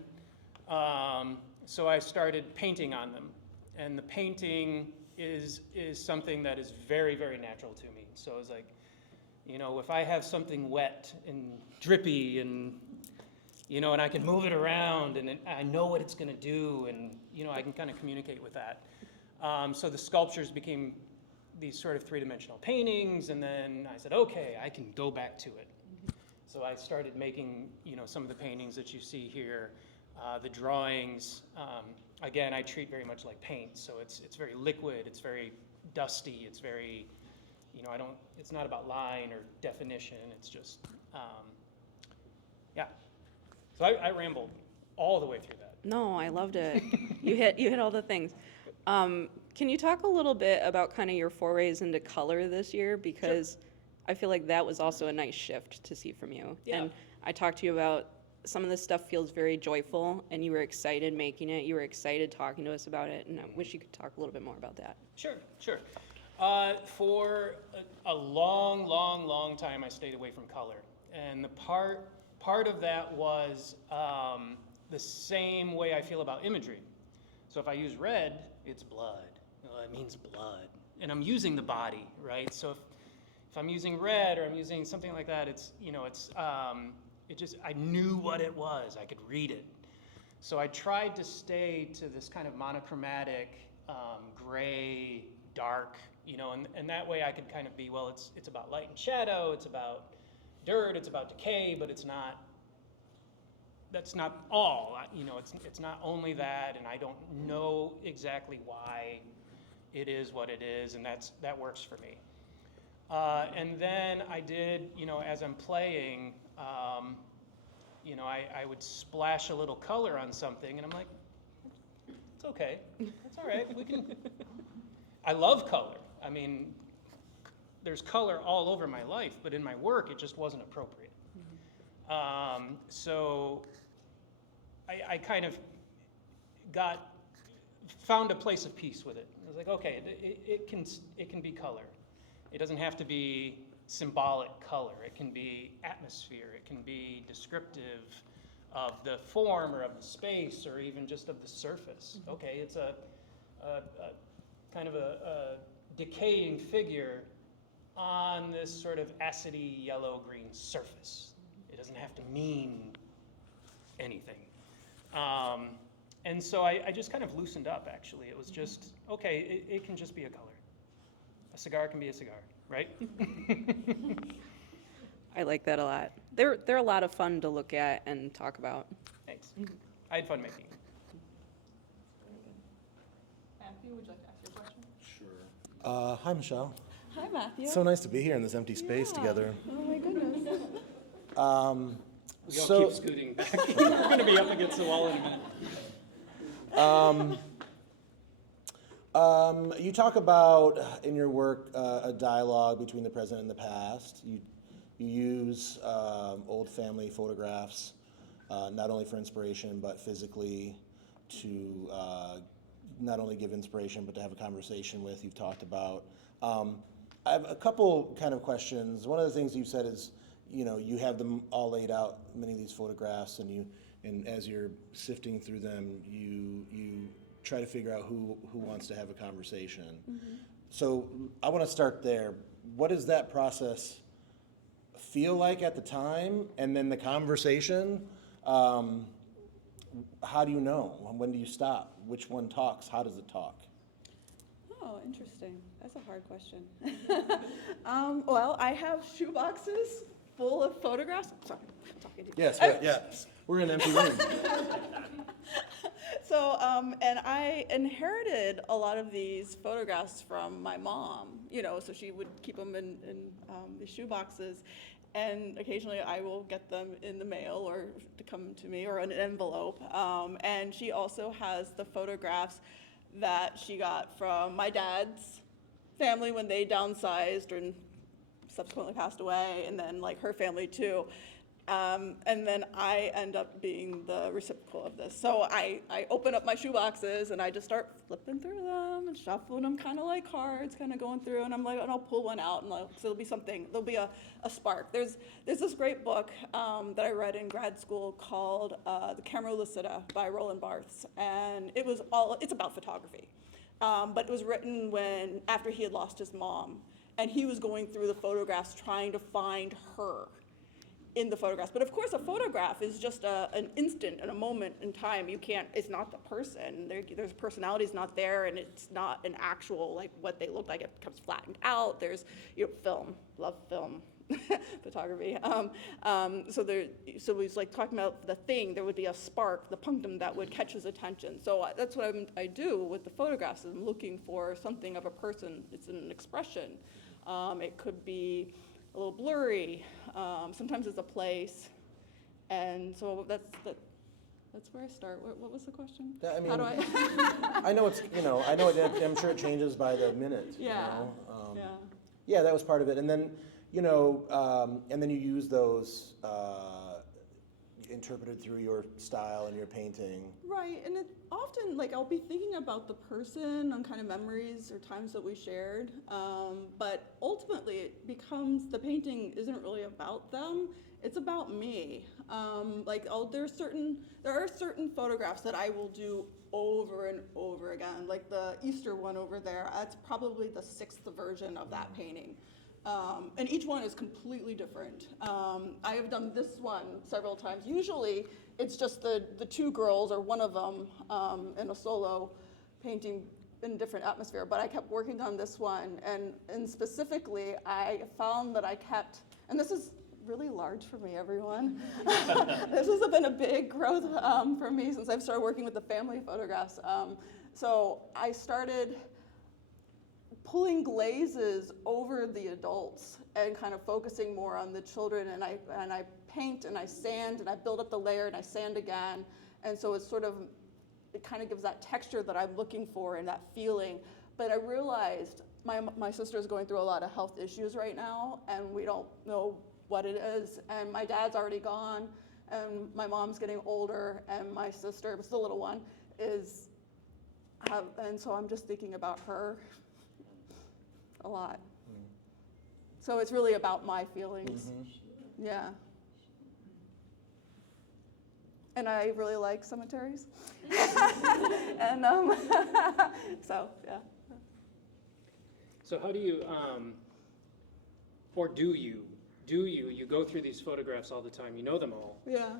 So I started painting on them. And the painting is something that is very, very natural to me. So I was like, you know, if I have something wet and drippy and, you know, and I can move it around and I know what it's going to do, and, you know, I can kind of communicate with that. So the sculptures became these sort of three-dimensional paintings, and then I said, okay, I can go back to it. So I started making, you know, some of the paintings that you see here, the drawings. Again, I treat very much like paint, so it's very liquid, it's very dusty, it's very, you know, it's not about line or definition, it's just, yeah. So I rambled all the way through that. No, I loved it. You hit all the things. Can you talk a little bit about kind of your forays into color this year? Because I feel like that was also a nice shift to see from you. Yeah. And I talked to you about some of this stuff feels very joyful, and you were excited making it. You were excited talking to us about it, and I wish you could talk a little bit more about that. Sure. For a long time, I stayed away from color. And the part of that was the same way I feel about imagery. So if I use red, it's blood. Well, it means blood. And I'm using the body, right? So if I'm using red or I'm using something like that, it's, you know, I knew what it was. I could read it. So I tried to stay to this kind of monochromatic, gray, dark, you know, and that way I could kind of be, well, it's about light and shadow, it's about dirt, it's about decay, but that's not all, you know, it's not only that, and I don't know exactly why it is what it is, and that works for me. And then I did, you know, as I'm playing, you know, I would splash a little color on something, and I'm like, it's okay, it's all right, we can. I love color. I mean, there's color all over my life, but in my work, it just wasn't appropriate. So I kind of found a place of peace with it. I was like, okay, it can be color. It doesn't have to be symbolic color. It can be atmosphere. It can be descriptive of the form or of the space or even just of the surface. Okay, it's kind of a decaying figure on this sort of acidy yellow-green surface. It doesn't have to mean anything. And so I just kind of loosened up, actually. It was just, okay, it can just be a color. A cigar can be a cigar, right? I like that a lot. They're a lot of fun to look at and talk about. Thanks. I had fun making it. Matthew, would you like to ask your question? Sure. Hi, Michelle. Hi, Matthew. So nice to be here in this empty space together. Oh my goodness. We all keep scooting back. We're going to be up against the wall in a minute. You talk about in your work a dialogue between the present and the past. You use old family photographs, not only for inspiration, but physically to not only give inspiration, but to have a conversation with. You've talked about. I have a couple kind of questions. One of the things you've said is, you have them all laid out, many of these photographs, and as you're sifting through them, you try to figure out who wants to have a conversation. Mm-hmm. So I want to start there. What does that process feel like at the time, and then the conversation? How do you know? When do you stop? Which one talks? How does it talk? Oh, interesting. That's a hard question. Well, I have shoe boxes full of photographs. Sorry, I'm talking to you. Yes, right, yes. We're in an empty room. So, and I inherited a lot of these photographs from my mom, so she would keep them in the shoe boxes. And occasionally I will get them in the mail or to come to me or an envelope. And she also has the photographs that she got from my dad's family when they downsized and subsequently passed away, and then like her family too. And then I end up being the reciprocal of this. So I open up my shoe boxes and I just start flipping through them and shuffling them kind of like cards, kind of going through, and I'm like, and I'll pull one out, and so there'll be something, there'll be a spark. There's this great book that I read in grad school called The Camera Lucida by Roland Barthes, and it's about photography. But it was written after he had lost his mom, and he was going through the photographs trying to find her in the photographs. But of course, a photograph is just an instant and a moment in time. It's not the person. There's personality's not there, and it's not an actual, like, what they look like. It becomes flattened out. There's, film, love film, photography. So we was like talking about the thing, there would be a spark, the punctum that would catch his attention. So that's what I do with the photographs. I'm looking for something of a person. It's an expression. It could be a little blurry. Sometimes it's a place, and so that's where I start. What was the question? Yeah, I mean, how do I? I know I'm sure it changes by the minute. Yeah. Yeah. Yeah, that was part of it, and then and then you use those interpreted through your style and your painting. Right, and it often, like, I'll be thinking about the person and kind of memories or times that we shared, but ultimately it becomes, the painting isn't really about them, it's about me. There are certain photographs that I will do over and over again, like the Easter one over there, that's probably the 6th version of that painting. And each one is completely different. I have done this one several times. Usually, it's just the two girls, or one of them, in a solo painting in a different atmosphere. But I kept working on this one, and specifically, I found that I kept, and this is really large for me, everyone. This has been a big growth for me since I've started working with the family photographs. So I started pulling glazes over the adults and kind of focusing more on the children, and I paint and I sand and I build up the layer and I sand again, and so it kind of gives that texture that I'm looking for and that feeling. But I realized my sister is going through a lot of health issues right now, and we don't know what it is, and my dad's already gone, and my mom's getting older, and my sister, the little one, and so I'm just thinking about her a lot. So it's really about my feelings. Mm-hmm. Yeah. And I really like cemeteries. And so, yeah. So how do you, or do you go through these photographs all the time, you know them all, Yeah.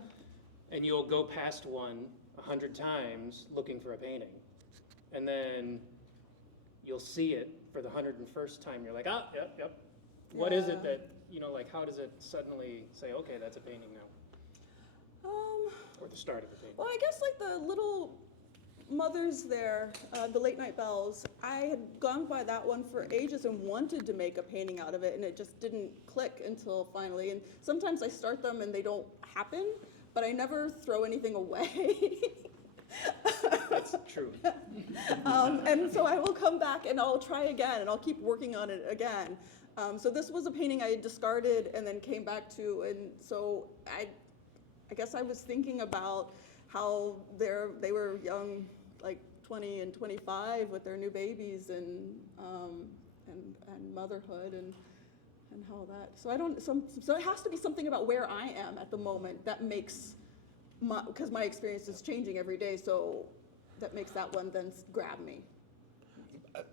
and you'll go past one 100 times looking for a painting, and then you'll see it for the 101st time, you're like, ah, yep. What is it Yeah. that, you know, like how does it suddenly say, okay, that's a painting now? Or the start of a painting? Well, I guess like the little mothers there, the late night bells, I had gone by that one for ages and wanted to make a painting out of it, and it just didn't click until finally. And sometimes I start them and they don't happen, but I never throw anything away. That's true. And so I will come back and I'll try again and I'll keep working on it again. So this was a painting I had discarded and then came back to, and so I guess I was thinking about how they were young, like 20 and 25 with their new babies and motherhood and how that. So it has to be something about where I am at the moment that makes because my experience is changing every day, so that makes that one then grab me.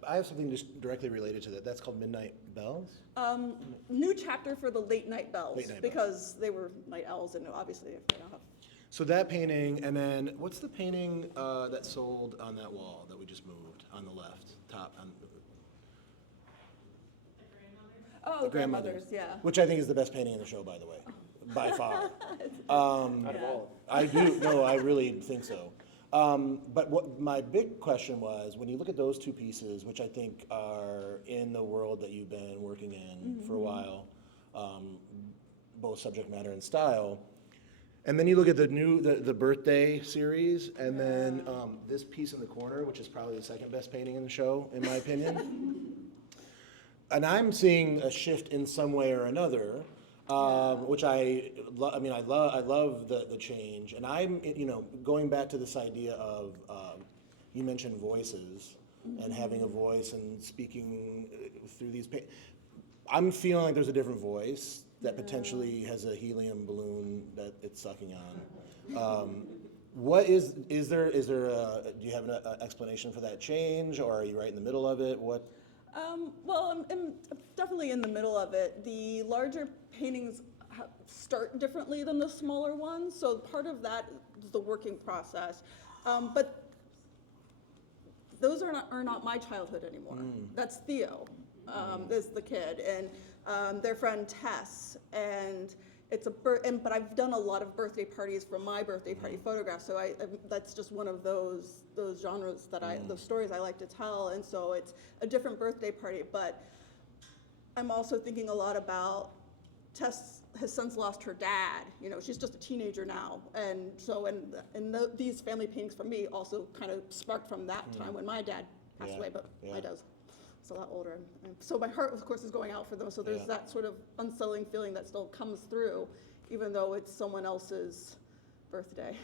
I have something just directly related to that. That's called Midnight Bells. New chapter for the late night bells, Late night bells. because they were night owls, and obviously if they don't have. So that painting, and then what's the painting that sold on that wall that we just moved on the left top? Oh, Grandmothers. grandmothers, yeah. Which I think is the best painting in the show, by the way, by far. Out of all. I do. No, I really think so. But what my big question was, when you look at those two pieces, which I think are in the world that you've been working in for a while, both subject matter and style, and then you look at the birthday series, and then this piece in the corner, which is probably the second best painting in the show, in my opinion. And I'm seeing a shift in some way or another. Which I love the change, and I'm going back to this idea of you mentioned voices and having a voice and speaking through these. I'm feeling like there's a different voice that potentially has a helium balloon that it's sucking on. What is there? Do you have an explanation for that change, or are you right in the middle of it? What? Well, I'm definitely in the middle of it. The larger paintings start differently than the smaller ones, so part of that is the working process. But those are not my childhood anymore. That's Theo, is the kid, and their friend Tess, and it's but I've done a lot of birthday parties from my birthday party photographs, so that's just one of those genres that those stories I like to tell, and so it's a different birthday party. But I'm also thinking a lot about Tess has since lost her dad. She's just a teenager now, and so these family paintings for me also kind of sparked from that time when my dad passed away, but my dad's a lot older, and so my heart, of course, is going out for them. So there's that sort of unsettling feeling that still comes through, even though it's someone else's birthday.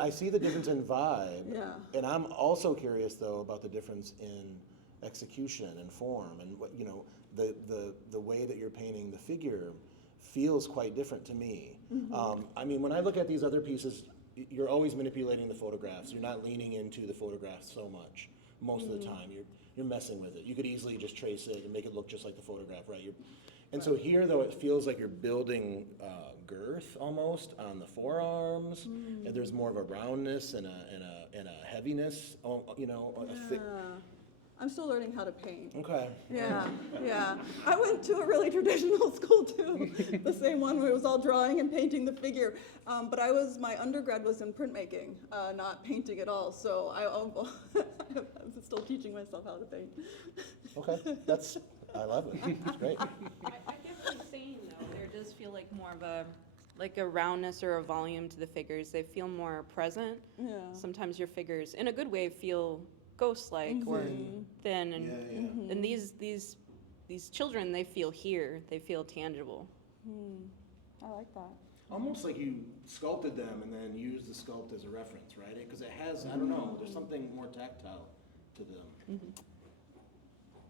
I see the difference in vibe, Yeah. and I'm also curious though about the difference in execution and form, and what the way that you're painting the figure feels quite different to me. When I look at these other pieces, you're always manipulating the photographs. You're not leaning into the photographs so much most of the time. You're messing with it. You could easily just trace it and make it look just like the photograph, right? So here, though, it feels like you're building girth almost on the forearms, and there's more of a roundness and a heaviness. I'm still learning how to paint. Okay. Yeah. I went to a really traditional school too, the same one where it was all drawing and painting the figure. But my undergrad was in printmaking, not painting at all. So I'm still teaching myself how to paint. Okay, I love it. It's great. I get what you're saying though. There does feel like more of a roundness or a volume to the figures. They feel more present. Yeah. Sometimes your figures, in a good way, feel ghost-like or thin, and and these children, they feel here. They feel tangible. I like that. Almost like you sculpted them and then used the sculpt as a reference, right? Because it has, I don't know, there's something more tactile to them.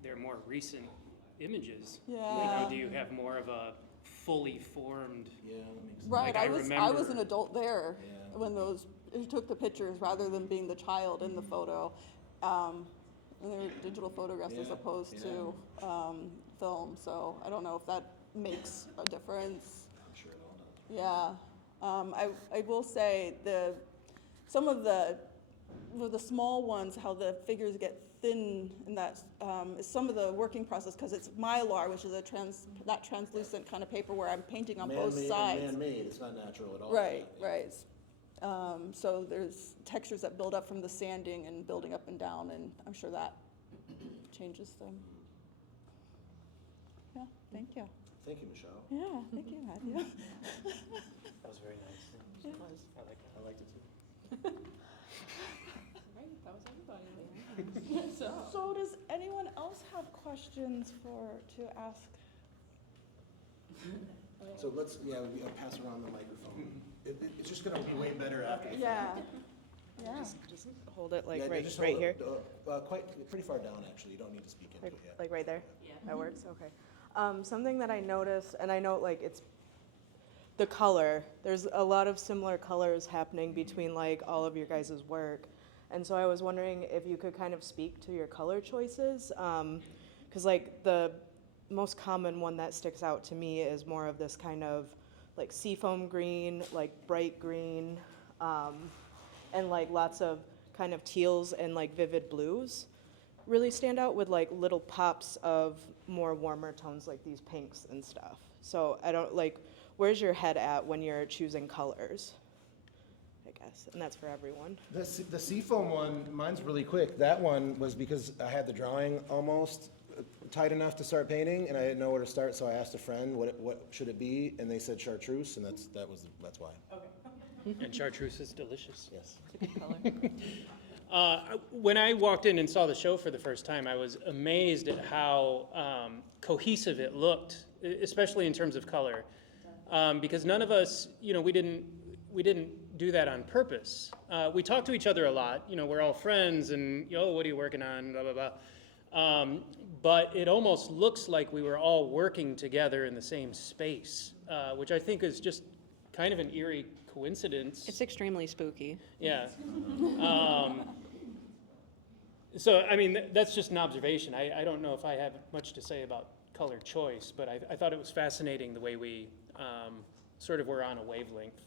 They're more recent images. Yeah. Do you have more of a fully formed? Yeah, that makes sense. Right. Like, I was an adult there Yeah. when who took the pictures rather than being the child in the photo. and they're digital photographs as opposed to film. So I don't know if that makes a difference. I'm sure it all does. Yeah, I will say some of the small ones, how the figures get thin, and that is some of the working process because it's Mylar, which is that translucent kind of paper where I'm painting on both sides. Man-made, it's not natural at all. Right, Yeah. right. So there's textures that build up from the sanding and building up and down, and I'm sure that changes them. Yeah, thank you. Thank you, Michelle. Yeah, thank you, Matthew. That was very nice. Yeah. I liked it too. Right, that was everybody. So does anyone else have questions to ask? So let's, pass around the microphone. It's just gonna be way better after. Yeah. Yeah. Just hold it like Yeah, just right hold here, it, pretty far down, actually. You don't need to speak into it yet. like right there? Yeah. That works, okay. Something that I noticed, and I know like it's the color, there's a lot of similar colors happening between like all of your guys' work. And so I was wondering if you could kind of speak to your color choices. Cause like the most common one that sticks out to me is more of this kind of like seafoam green, like bright green, and like lots of kind of teals and like vivid blues really stand out with like little pops of more warmer tones like these pinks and stuff. So I don't like, where's your head at when you're choosing colors? I guess, and that's for everyone. The seafoam one, mine's really quick. That one was because I had the drawing almost tight enough to start painting, and I didn't know where to start, so I asked a friend what should it be, and they said chartreuse, and that's why. And chartreuse is delicious. Yes. It's a good color. When I walked in and saw the show for the first time, I was amazed at how cohesive it looked, especially in terms of color, because none of us, we didn't do that on purpose. We talk to each other a lot. We're all friends, and what are you working on? Blah blah blah. But it almost looks like we were all working together in the same space, which I think is just kind of an eerie coincidence. It's extremely spooky. Yeah. So, I mean, that's just an observation. I don't know if I have much to say about color choice, but I thought it was fascinating the way we sort of were on a wavelength.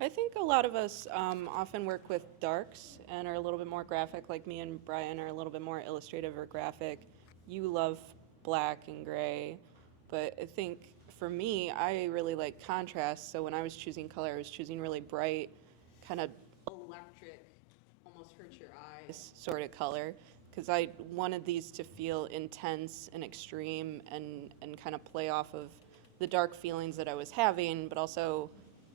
I think a lot of us often work with darks and are a little bit more graphic, like me and Brian are a little bit more illustrative or graphic. You love black and gray, but I think for me, I really like contrast. So when I was choosing color, I was choosing really bright, kind of electric, almost hurts your eyes sort of color, because I wanted these to feel intense and extreme and kind of play off of the dark feelings that I was having, but also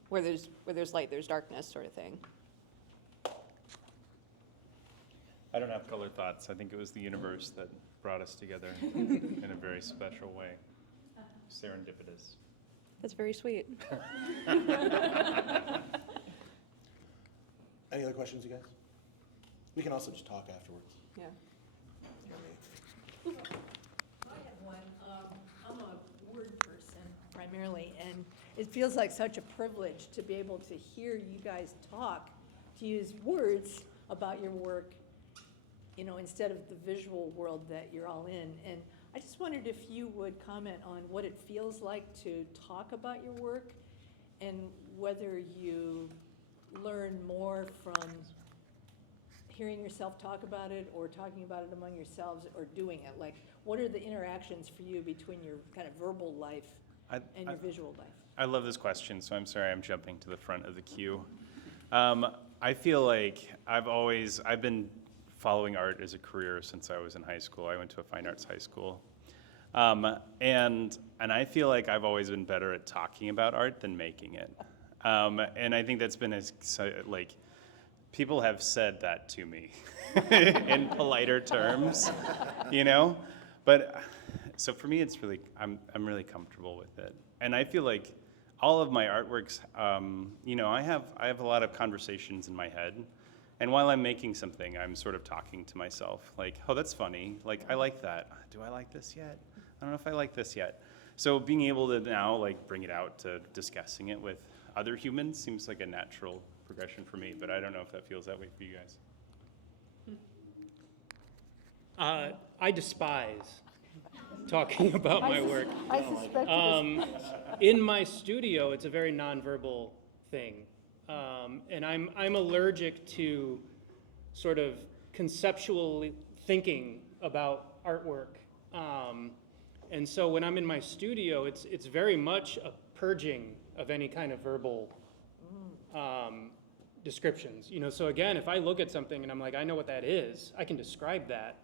where there's light, there's darkness sort of thing. I don't have color thoughts. I think it was the universe that brought us together in a very special way. Serendipitous. That's very sweet. Any other questions, you guys? We can also just talk afterwards. Yeah. I have one. I'm a word person primarily, and it feels like such a privilege to be able to hear you guys talk, to use words about your work, instead of the visual world that you're all in. And I just wondered if you would comment on what it feels like to talk about your work and whether you learn more from hearing yourself talk about it or talking about it among yourselves or doing it. Like, what are the interactions for you between your kind of verbal life and your visual life? I love this question, so I'm sorry I'm jumping to the front of the queue. I feel like I've been following art as a career since I was in high school. I went to a fine arts high school. And I feel like I've always been better at talking about art than making it. And I think that's been people have said that to me in politer terms, But so for me, it's really, I'm really comfortable with it. And I feel like all of my artworks, I have a lot of conversations in my head. And while I'm making something, I'm sort of talking to myself, like, oh, that's funny. Like, I like that. Do I like this yet? I don't know if I like this yet. So being able to now, bring it out to discussing it with other humans seems like a natural progression for me, but I don't know if that feels that way for you guys. I despise talking about my work. I suspected In my studio, it's a very nonverbal thing. And I'm allergic to sort of conceptually thinking about artwork. And so when I'm in my studio, it's very much a purging of any kind of verbal descriptions. You know, so again, if I look at something and I'm like, I know what that is, I can describe that.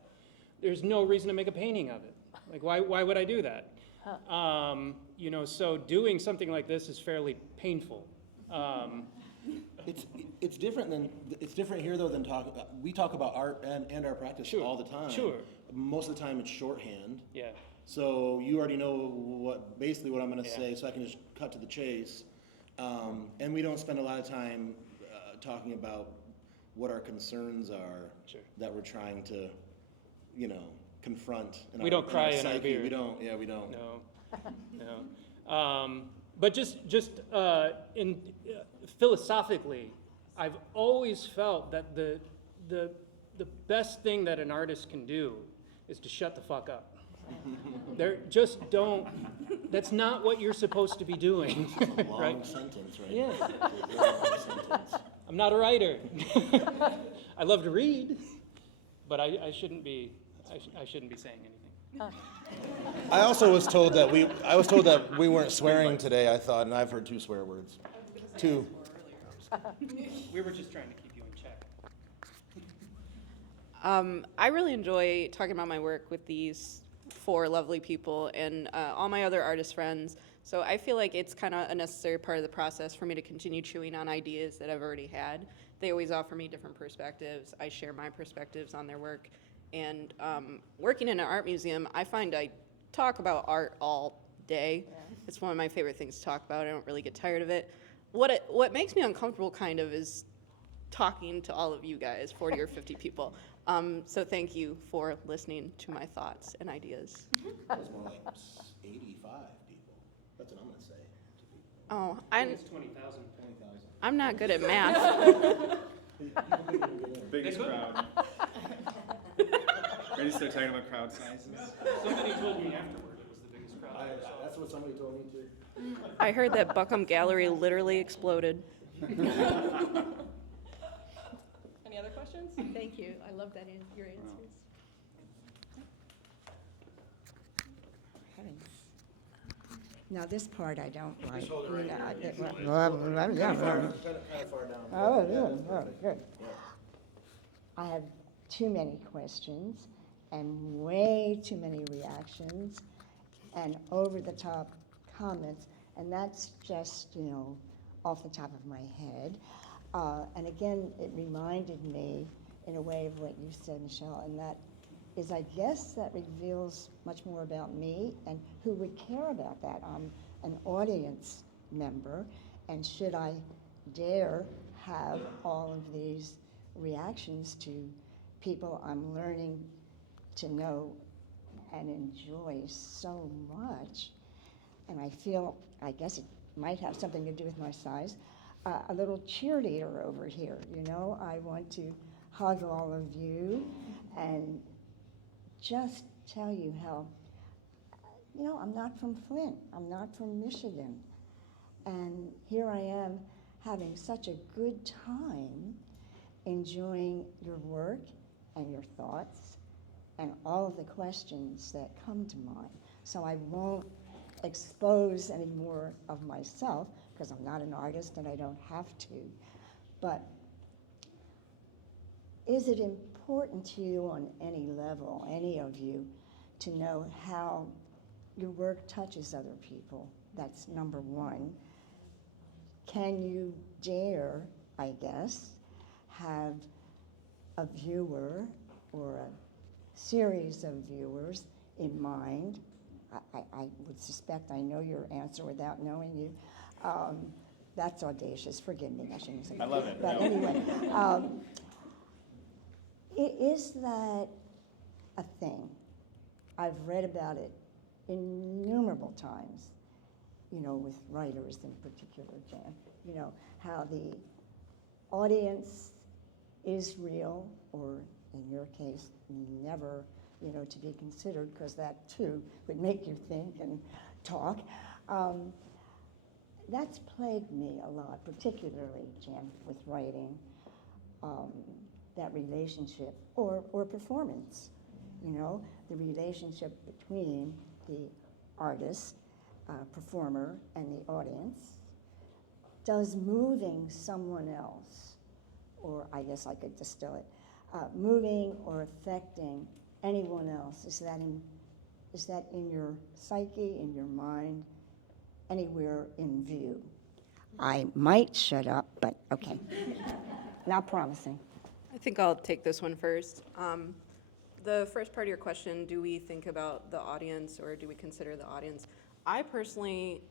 There's no reason to make a painting of it. Like, why would I do that? You know, so doing something like this is fairly painful. It's different here though than we talk about art and our practice Sure, all the time. sure. Most of the time it's shorthand. Yeah. So you already know basically what I'm going to Yeah. say, so I can just cut to the chase. And we don't spend a lot of time talking about what our concerns are Sure. that we're trying to, you know, confront. We don't cry in our psyche. beer. We don't. Yeah, we don't. No. But just philosophically, I've always felt that the best thing that an artist can do is to shut the fuck up. That's not what you're supposed to be doing. Long Right? sentence, right? Yeah. Long sentence. I'm not a writer. I love to read, but I shouldn't be saying anything. I also was told that we weren't swearing today. I thought, and I've heard 2 swear words. 2. We were just trying to keep you in check. I really enjoy talking about my work with these 4 lovely people and all my other artist friends. So I feel like it's kind of a necessary part of the process for me to continue chewing on ideas that I've already had. They always offer me different perspectives. I share my perspectives on their work. And working in an art museum, I find I talk about art all day. Yeah. It's one of my favorite things to talk about. I don't really get tired of it. What makes me uncomfortable kind of is talking to all of you guys, 40 or 50 people. So thank you for listening to my thoughts and ideas. That's more like 85 people. That's what I'm going to say. Oh, It's 20,000. I'm not good at math. Biggest crowd. Ready to start talking about crowd sizes? Somebody told me afterward it was the biggest crowd. That's what somebody told me too. I heard that Buckham Gallery literally exploded. Any other questions? Thank you. I love that your answers. Now, this part I don't like. Just hold it right here. Yeah. Kind of far down. Oh, yeah, good. I have too many questions and way too many reactions and over-the-top comments, and that's just, you know, off the top of my head. And again, it reminded me in a way of what you said, Michele, and that is, I guess, that reveals much more about me and who would care about that. I'm an audience member, and should I dare have all of these reactions to people I'm learning to know and enjoy so much, and I feel, I guess it might have something to do with my size, a little cheerleader over here, you know? I want to hug all of you and just tell you how, you know, I'm not from Flint, I'm not from Michigan, and here I am having such a good time enjoying your work and your thoughts and all of the questions that come to mind. So I won't expose any more of myself because I'm not an artist and I don't have to. But is it important to you on any level, any of you, to know how your work touches other people? That's number one. Can you dare, I guess, have a viewer or a series of viewers in mind? I would suspect I know your answer without knowing you. That's audacious. Forgive me, I shouldn't say that. I love it. But anyway, is that a thing? I've read about it innumerable times, you know, with writers in particular, Jan, you know, how the audience is real, or in your case, never you know, to be considered, because that too would make you think and talk. That's plagued me a lot, particularly, Jan, with writing, that relationship or performance, you know, the relationship between the artist, performer, and the audience. Does moving someone else, or I guess I could distill it, moving or affecting anyone else, is that in your psyche, in your mind, anywhere in view? I might shut up, but okay. Not promising. I think I'll take this one first. The first part of your question, do we think about the audience or do we consider the audience? I personally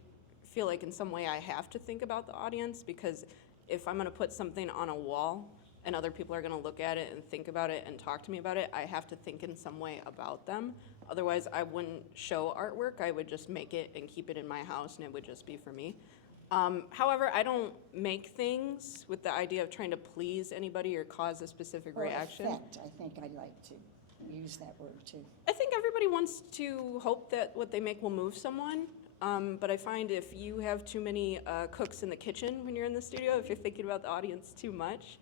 feel like in some way I have to think about the audience, because if I'm going to put something on a wall and other people are going to look at it and think about it and talk to me about it, I have to think in some way about them. Otherwise, I wouldn't show artwork. I would just make it and keep it in my house, and it would just be for me. However, I don't make things with the idea of trying to please anybody or cause a specific reaction. Effect, I think I'd like to use that word too. I think everybody wants to hope that what they make will move someone. But I find if you have too many cooks in the kitchen when you're in the studio, if you're thinking about the audience too much,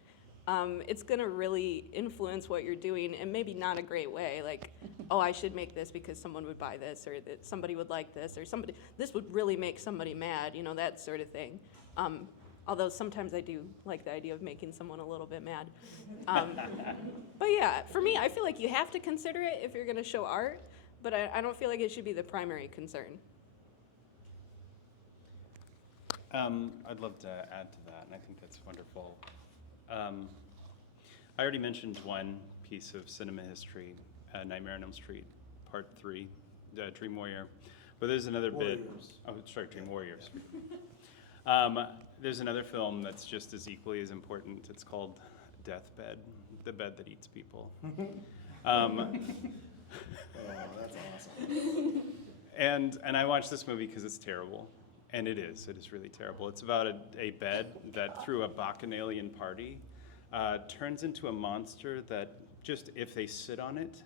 it's going to really influence what you're doing, and maybe not a great way. Like, oh, I should make this because someone would buy this, or that somebody would like this, or this would really make somebody mad, you know, that sort of thing. Although sometimes I do like the idea of making someone a little bit mad. But yeah, for me, I feel like you have to consider it if you're going to show art, but I don't feel like it should be the primary concern. I'd love to add to that, and I think that's wonderful. I already mentioned one piece of cinema history, Nightmare on Elm Street, Part 3, Dream Warrior. But there's another bit. Oh, sorry, Dream Warriors. There's another film that's just as equally as important. It's called Deathbed, the bed that eats people. Oh, that's awesome. And I watched this movie because it's terrible. And it is really terrible. It's about a bed that through a bacchanalian party turns into a monster that just, if they sit on it,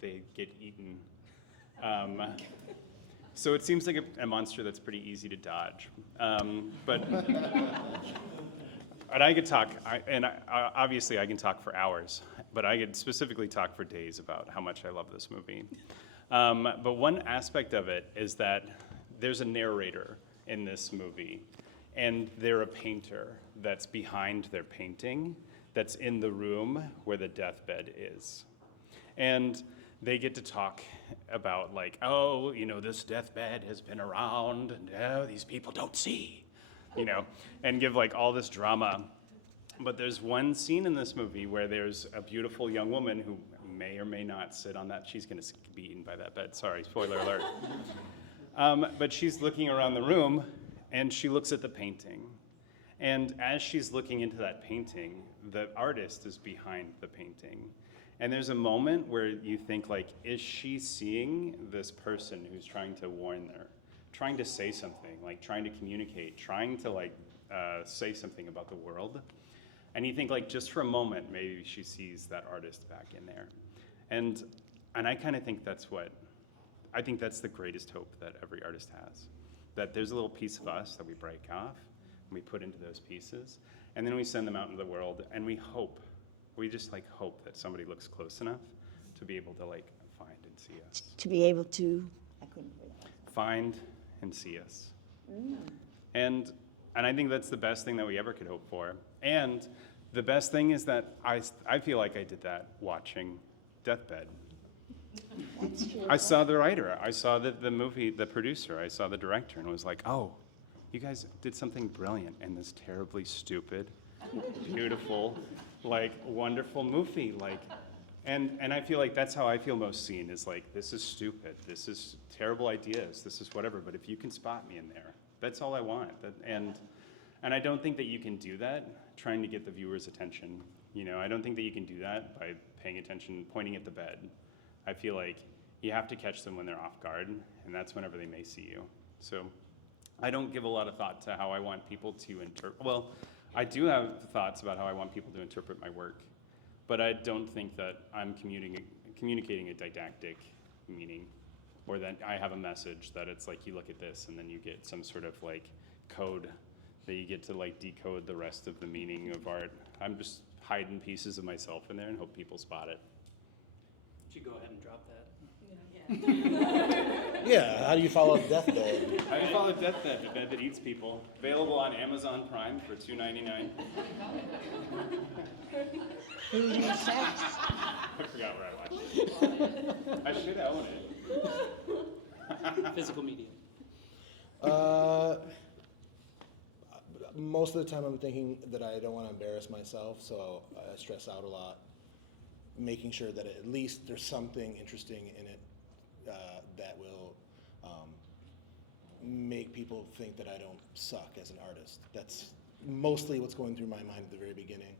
they get eaten. So it seems like a monster that's pretty easy to dodge. But and I could talk, obviously I can talk for hours, but I could specifically talk for days about how much I love this movie. But one aspect of it is that there's a narrator in this movie, and they're a painter that's behind their painting, that's in the room where the deathbed is. And they get to talk about, like, oh, you know, this deathbed has been around, and oh, these people don't see, you know, and give like all this drama. But there's one scene in this movie where there's a beautiful young woman who may or may not sit on that. She's gonna be eaten by that bed, sorry, spoiler alert. But she's looking around the room, and she looks at the painting. And as she's looking into that painting, the artist is behind the painting. And there's a moment where you think, like, is she seeing this person who's trying to warn her, trying to say something, like trying to communicate, trying to like say something about the world? And you think, like, just for a moment, maybe she sees that artist back in there. And I kind of think that's the greatest hope that every artist has, that there's a little piece of us that we break off and we put into those pieces, and then we send them out into the world, and we just like hope that somebody looks close enough to be able to like find and see us. To be able to, I couldn't hear that. Find and see us. And I think that's the best thing that we ever could hope for. And the best thing is that I feel like I did that watching Deathbed. That's true. I saw the writer, I saw the movie, the producer, I saw the director, and was like, oh, you guys did something brilliant in this terribly stupid, beautiful, like, wonderful movie. Like, and I feel like that's how I feel most seen, is like, this is stupid, this is terrible ideas, this is whatever, but if you can spot me in there, that's all I want. And I don't think that you can do that trying to get the viewer's attention. You know, I don't think that you can do that by paying attention, pointing at the bed. I feel like you have to catch them when they're off guard, and that's whenever they may see you. So I don't give a lot of thought to how I want people to interpret. Well, I do have thoughts about how I want people to interpret my work, but I don't think that I'm communicating a didactic meaning, or that I have a message that it's like you look at this and then you get some sort of like code that you get to like decode the rest of the meaning of art. I'm just hiding pieces of myself in there and hope people spot it. Should go ahead and drop that. Yeah, how do you follow Deathbed? How do you follow Deathbed, the bed that eats people? Available on Amazon Prime for $2.99. Food and sex. I forgot where I watched it. I should own it. Physical medium. Most of the time I'm thinking that I don't want to embarrass myself, so I stress out a lot, making sure that at least there's something interesting in it that will make people think that I don't suck as an artist. That's mostly what's going through my mind at the very beginning.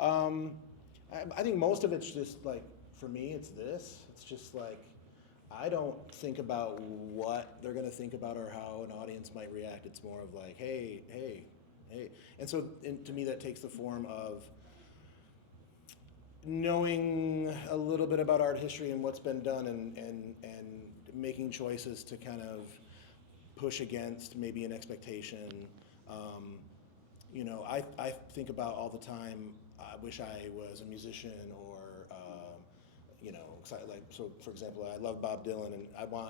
I think most of it's just like, for me, it's this. It's just like, I don't think about what they're going to think about or how an audience might react. It's more of like, hey, hey, hey. And so to me, that takes the form of knowing a little bit about art history and what's been done, and making choices to kind of push against maybe an expectation. You know, I think about all the time, I wish I was a musician, or you know, like, so for example, I love Bob Dylan, and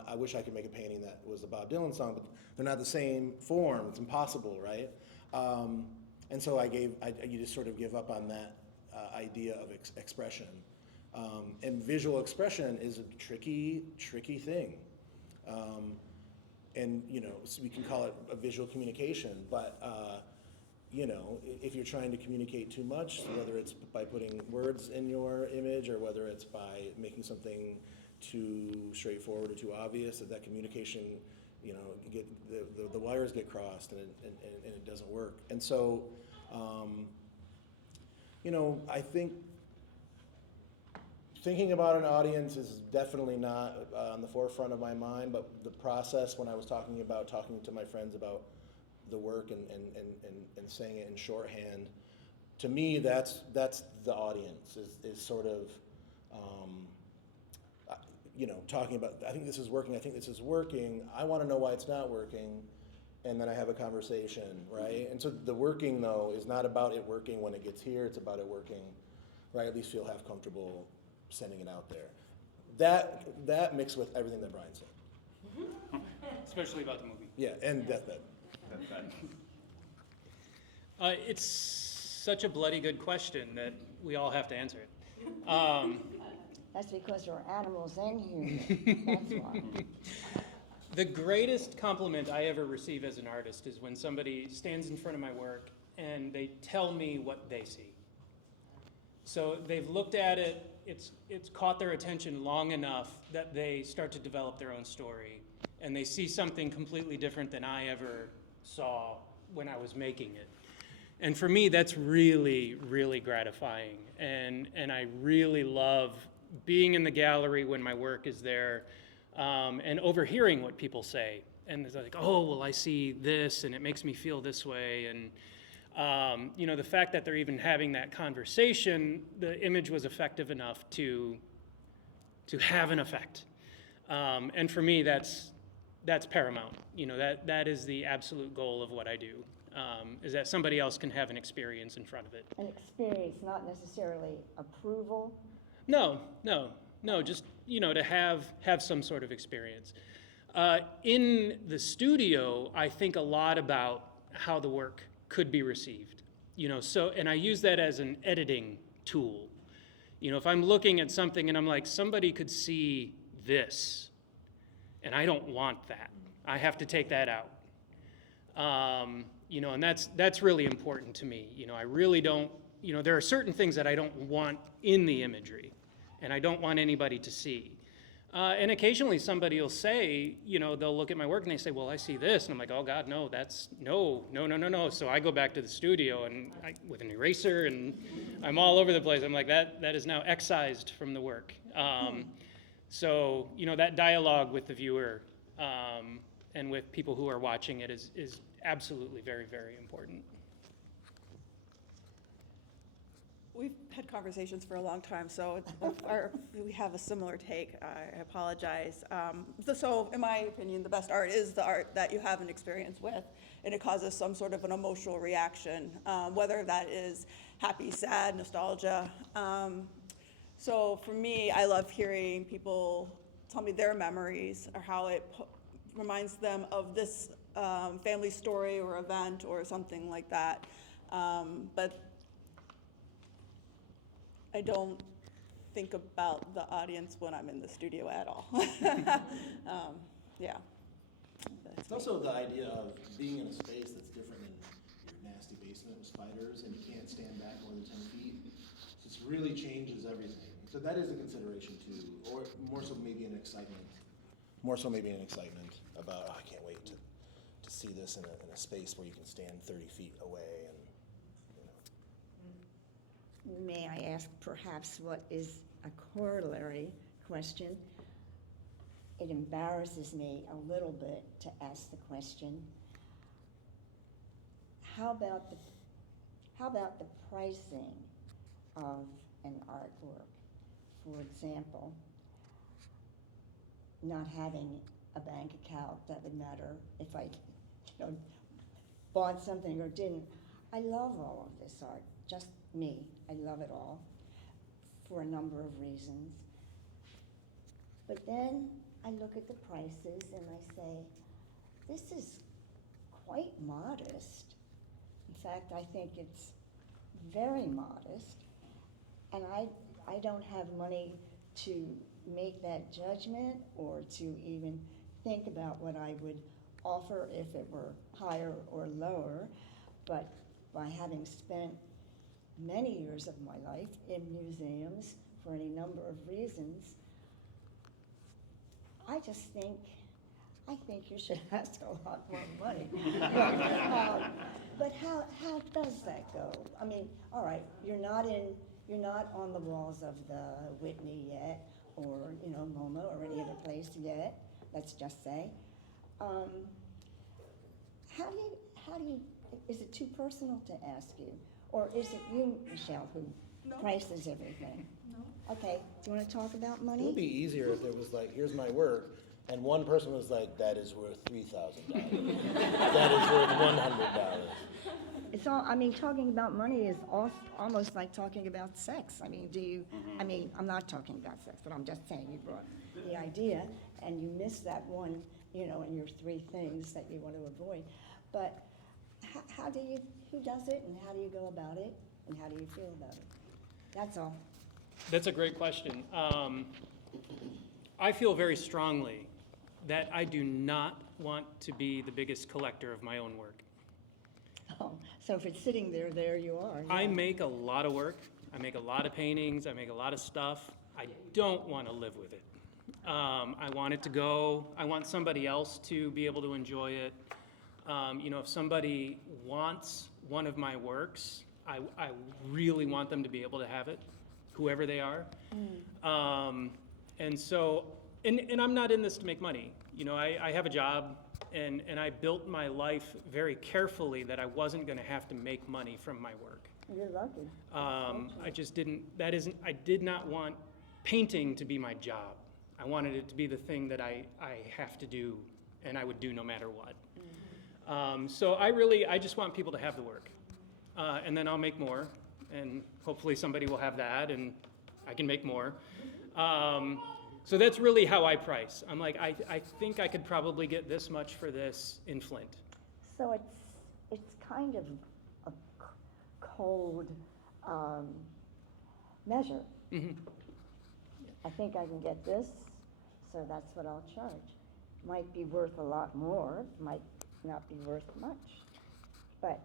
I wish I could make a painting that was a Bob Dylan song, but they're not the same form. It's impossible, right? And so you just sort of give up on that idea of expression. And visual expression is a tricky thing. And, you know, so we can call it a visual communication, but, you know, if you're trying to communicate too much, whether it's by putting words in your image or whether it's by making something too straightforward or too obvious, that communication, you know, the wires get crossed and it doesn't work. And so, you know, I think thinking about an audience is definitely not on the forefront of my mind, but the process when I was talking to my friends about the work and saying it in shorthand, to me that's the audience, is sort of, you know, talking about, I think this is working, I want to know why it's not working, and then I have a conversation, right? And so the working, though, is not about it working when it gets here, it's about it working, right? At least feel half comfortable sending it out there. That mixed with everything that Brian said. Especially about the movie. Yeah, and Deathbed. It's such a bloody good question that we all have to answer it. That's because there are animals in here. That's why. The greatest compliment I ever receive as an artist is when somebody stands in front of my work and they tell me what they see. So they've looked at it, it's caught their attention long enough that they start to develop their own story, and they see something completely different than I ever saw when I was making it. And for me, that's really, really gratifying. And I really love being in the gallery when my work is there, and overhearing what people say. And it's like, oh, well, I see this, and it makes me feel this way. And, you know, the fact that they're even having that conversation, the image was effective enough to have an effect. And for me, that's paramount. You know, that is the absolute goal of what I do, is that somebody else can have an experience in front of it. An experience, not necessarily approval. No, just, you know, to have some sort of experience. In the studio, I think a lot about how the work could be received, you know, and I use that as an editing tool. You know, if I'm looking at something and I'm like, somebody could see this, and I don't want that. I have to take that out. You know, and that's really important to me. You know, I really don't, you know, there are certain things that I don't want in the imagery, and I don't want anybody to see. And occasionally somebody will say, you know, they'll look at my work and they say, well, I see this. And I'm like, oh God, no, no. So I go back to the studio and with an eraser, and I'm all over the place. I'm like, that is now excised from the work. So, you know, that dialogue with the viewer and with people who are watching it is absolutely very, very important. We've had conversations for a long time, so we have a similar take. I apologize. So in my opinion, the best art is the art that you have an experience with, and it causes some sort of an emotional reaction, whether that is happy, sad, nostalgia. So for me, I love hearing people tell me their memories or how it reminds them of this family story or event or something like that. But I don't think about the audience when I'm in the studio at all. Yeah. It's also the idea of being in a space that's different than your nasty basement with spiders, and you can't stand back more than 10 feet. So it really changes everything. So that is a consideration too, or more so maybe an excitement. More so maybe an excitement about, oh, I can't wait to see this in a space where you can stand 30 feet away and, you know. May I ask perhaps what is a corollary question? It embarrasses me a little bit to ask the question. How about the pricing of an artwork? For example, not having a bank account, that would matter if I, bought something or didn't. I love all of this art, just me. I love it all for a number of reasons. But then I look at the prices and I say, this is quite modest. In fact, I think it's very modest. And I don't have money to make that judgment or to even think about what I would offer if it were higher or lower. But by having spent many years of my life in museums for any number of reasons, I think you should ask a lot more money. But how does that go? I mean, all right, you're not on the walls of the Whitney yet, or MoMA or any other place yet. Let's just say. How do you? Is it too personal to ask you, or is it you, Michele, who prices everything? No. Okay. Do you want to talk about money? It would be easier if there was like, here's my work, and one person was like, that is worth $3,000. That is worth $100. It's all. I mean, talking about money is almost like talking about sex. I mean, do you? I mean, I'm not talking about sex, but I'm just saying you brought the idea, and you missed that one, in your three things that you want to avoid. But how do you? Who does it, and how do you go about it, and how do you feel about it? That's all. That's a great question. I feel very strongly that I do not want to be the biggest collector of my own work. Oh, so if it's sitting there, there you are. Yeah. I make a lot of work. I make a lot of paintings. I make a lot of stuff. I don't want to live with it. I want it to go. I want somebody else to be able to enjoy it. If somebody wants one of my works, I really want them to be able to have it, whoever they are. And so, and I'm not in this to make money. I have a job, and I built my life very carefully that I wasn't going to have to make money from my work. You're lucky. I just didn't, I did not want painting to be my job. I wanted it to be the thing that I have to do, and I would do no matter what. So I just want people to have the work. And then I'll make more, and hopefully somebody will have that, and I can make more. So that's really how I price. I'm like, I think I could probably get this much for this in Flint. So it's kind of a cold measure. Mm-hmm. I think I can get this, so that's what I'll charge. Might be worth a lot more, might not be worth much. But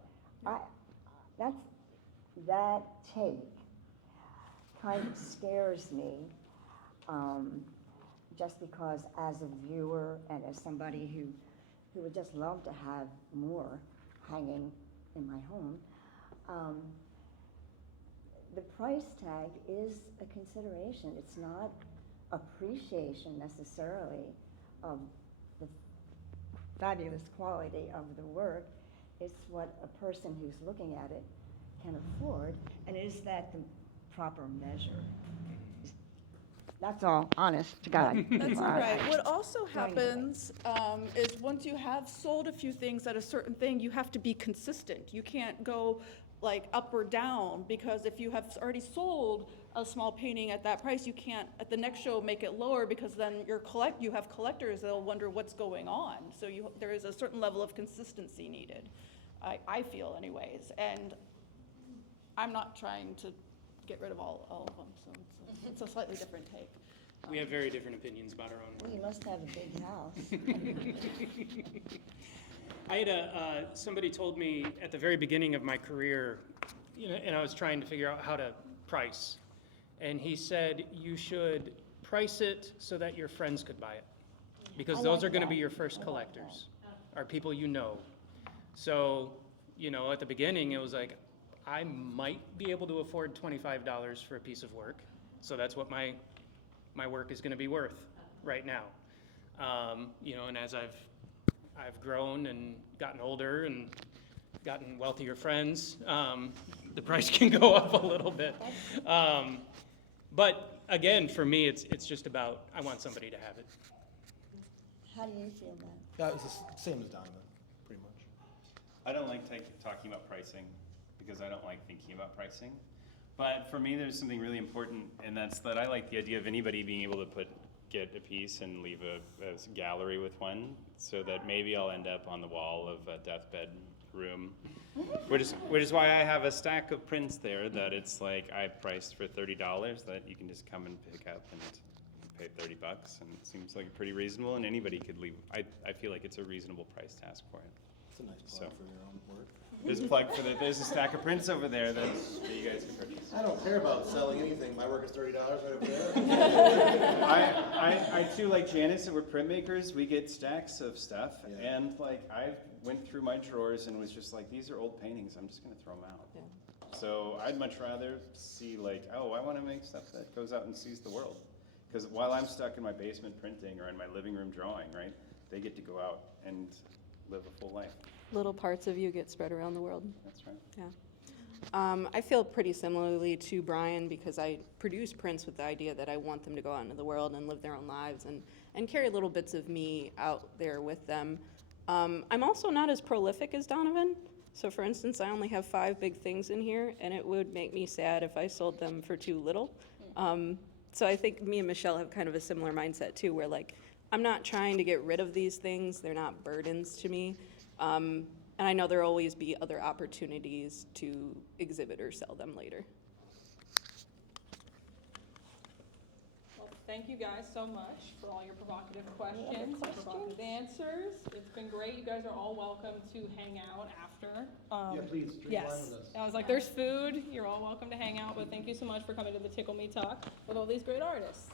that take kind of scares me, just because as a viewer and as somebody who would just love to have more hanging in my home, the price tag is a consideration. It's not appreciation necessarily of the fabulous quality of the work. It's what a person who's looking at it can afford, and is that the proper measure. That's all, honest to God. That's all right. What also Trying to- happens is once you have sold a few things at a certain thing, you have to be consistent. You can't go like up or down, because if you have already sold a small painting at that price, you can't at the next show make it lower, because then you have collectors that'll wonder what's going on. So there is a certain level of consistency needed, I feel anyways. And I'm not trying to get rid of all of them, so it's a slightly different take. We have very different opinions about our own Well, work. you must have a big house. I had somebody told me at the very beginning of my career, and I was trying to figure out how to price. And he said, you should price it so that your friends could buy it. Because I those like are gonna that. be your first collectors, are people you know. So, at the beginning, it was like, I might be able to afford $25 for a piece of work. So that's what my work is gonna be worth right now. And as I've grown and gotten older and gotten wealthier friends, the price can go up a little bit. But again, for me, it's just about, I want somebody to have it. How do you feel about it? Yeah, it's the same as Donovan, pretty much. I don't like talking about pricing because I don't like thinking about pricing. But for me, there's something really important, and that's that I like the idea of anybody being able to get a piece and leave a gallery with one, so that maybe I'll end up on the wall of a deathbed room, which is why I have a stack of prints there that it's like I priced for $30 that you can just come and pick up and pay $30, and it seems like pretty reasonable, and anybody could leave. I feel like it's a reasonable price to ask for it. It's a nice plug for your own work. There's a plug for there's a stack of prints over there that you guys can purchase. I don't care about selling anything. My work is $30 right over there. I too, like Janice, and we're printmakers, we get stacks of stuff, Yeah. and like I went through my drawers and was just like, these are old paintings, I'm just gonna throw them out. Yeah. So I'd much rather see like, oh, I wanna make stuff that goes out and sees the world. Because while I'm stuck in my basement printing or in my living room drawing, right, they get to go out and live a full life. Little parts of you get spread around the world. That's right. Yeah. I feel pretty similarly to Brian, because I produce prints with the idea that I want them to go out into the world and live their own lives and carry little bits of me out there with them. I'm also not as prolific as Donovan. So for instance, I only have 5 big things in here, and it would make me sad if I sold them for too little. So I think me and Michelle have kind of a similar mindset too, where like, I'm not trying to get rid of these things. They're not burdens to me. And I know there'll always be other opportunities to exhibit or sell them later. Well, thank you guys so much for all your provocative questions and provocative answers. It's been great. You guys are all welcome to hang out after. Yeah, please, drink Yes. wine with us. I was like, there's food. You're all welcome to hang out, but thank you so much for coming to the Tickle Me talk with all these great artists.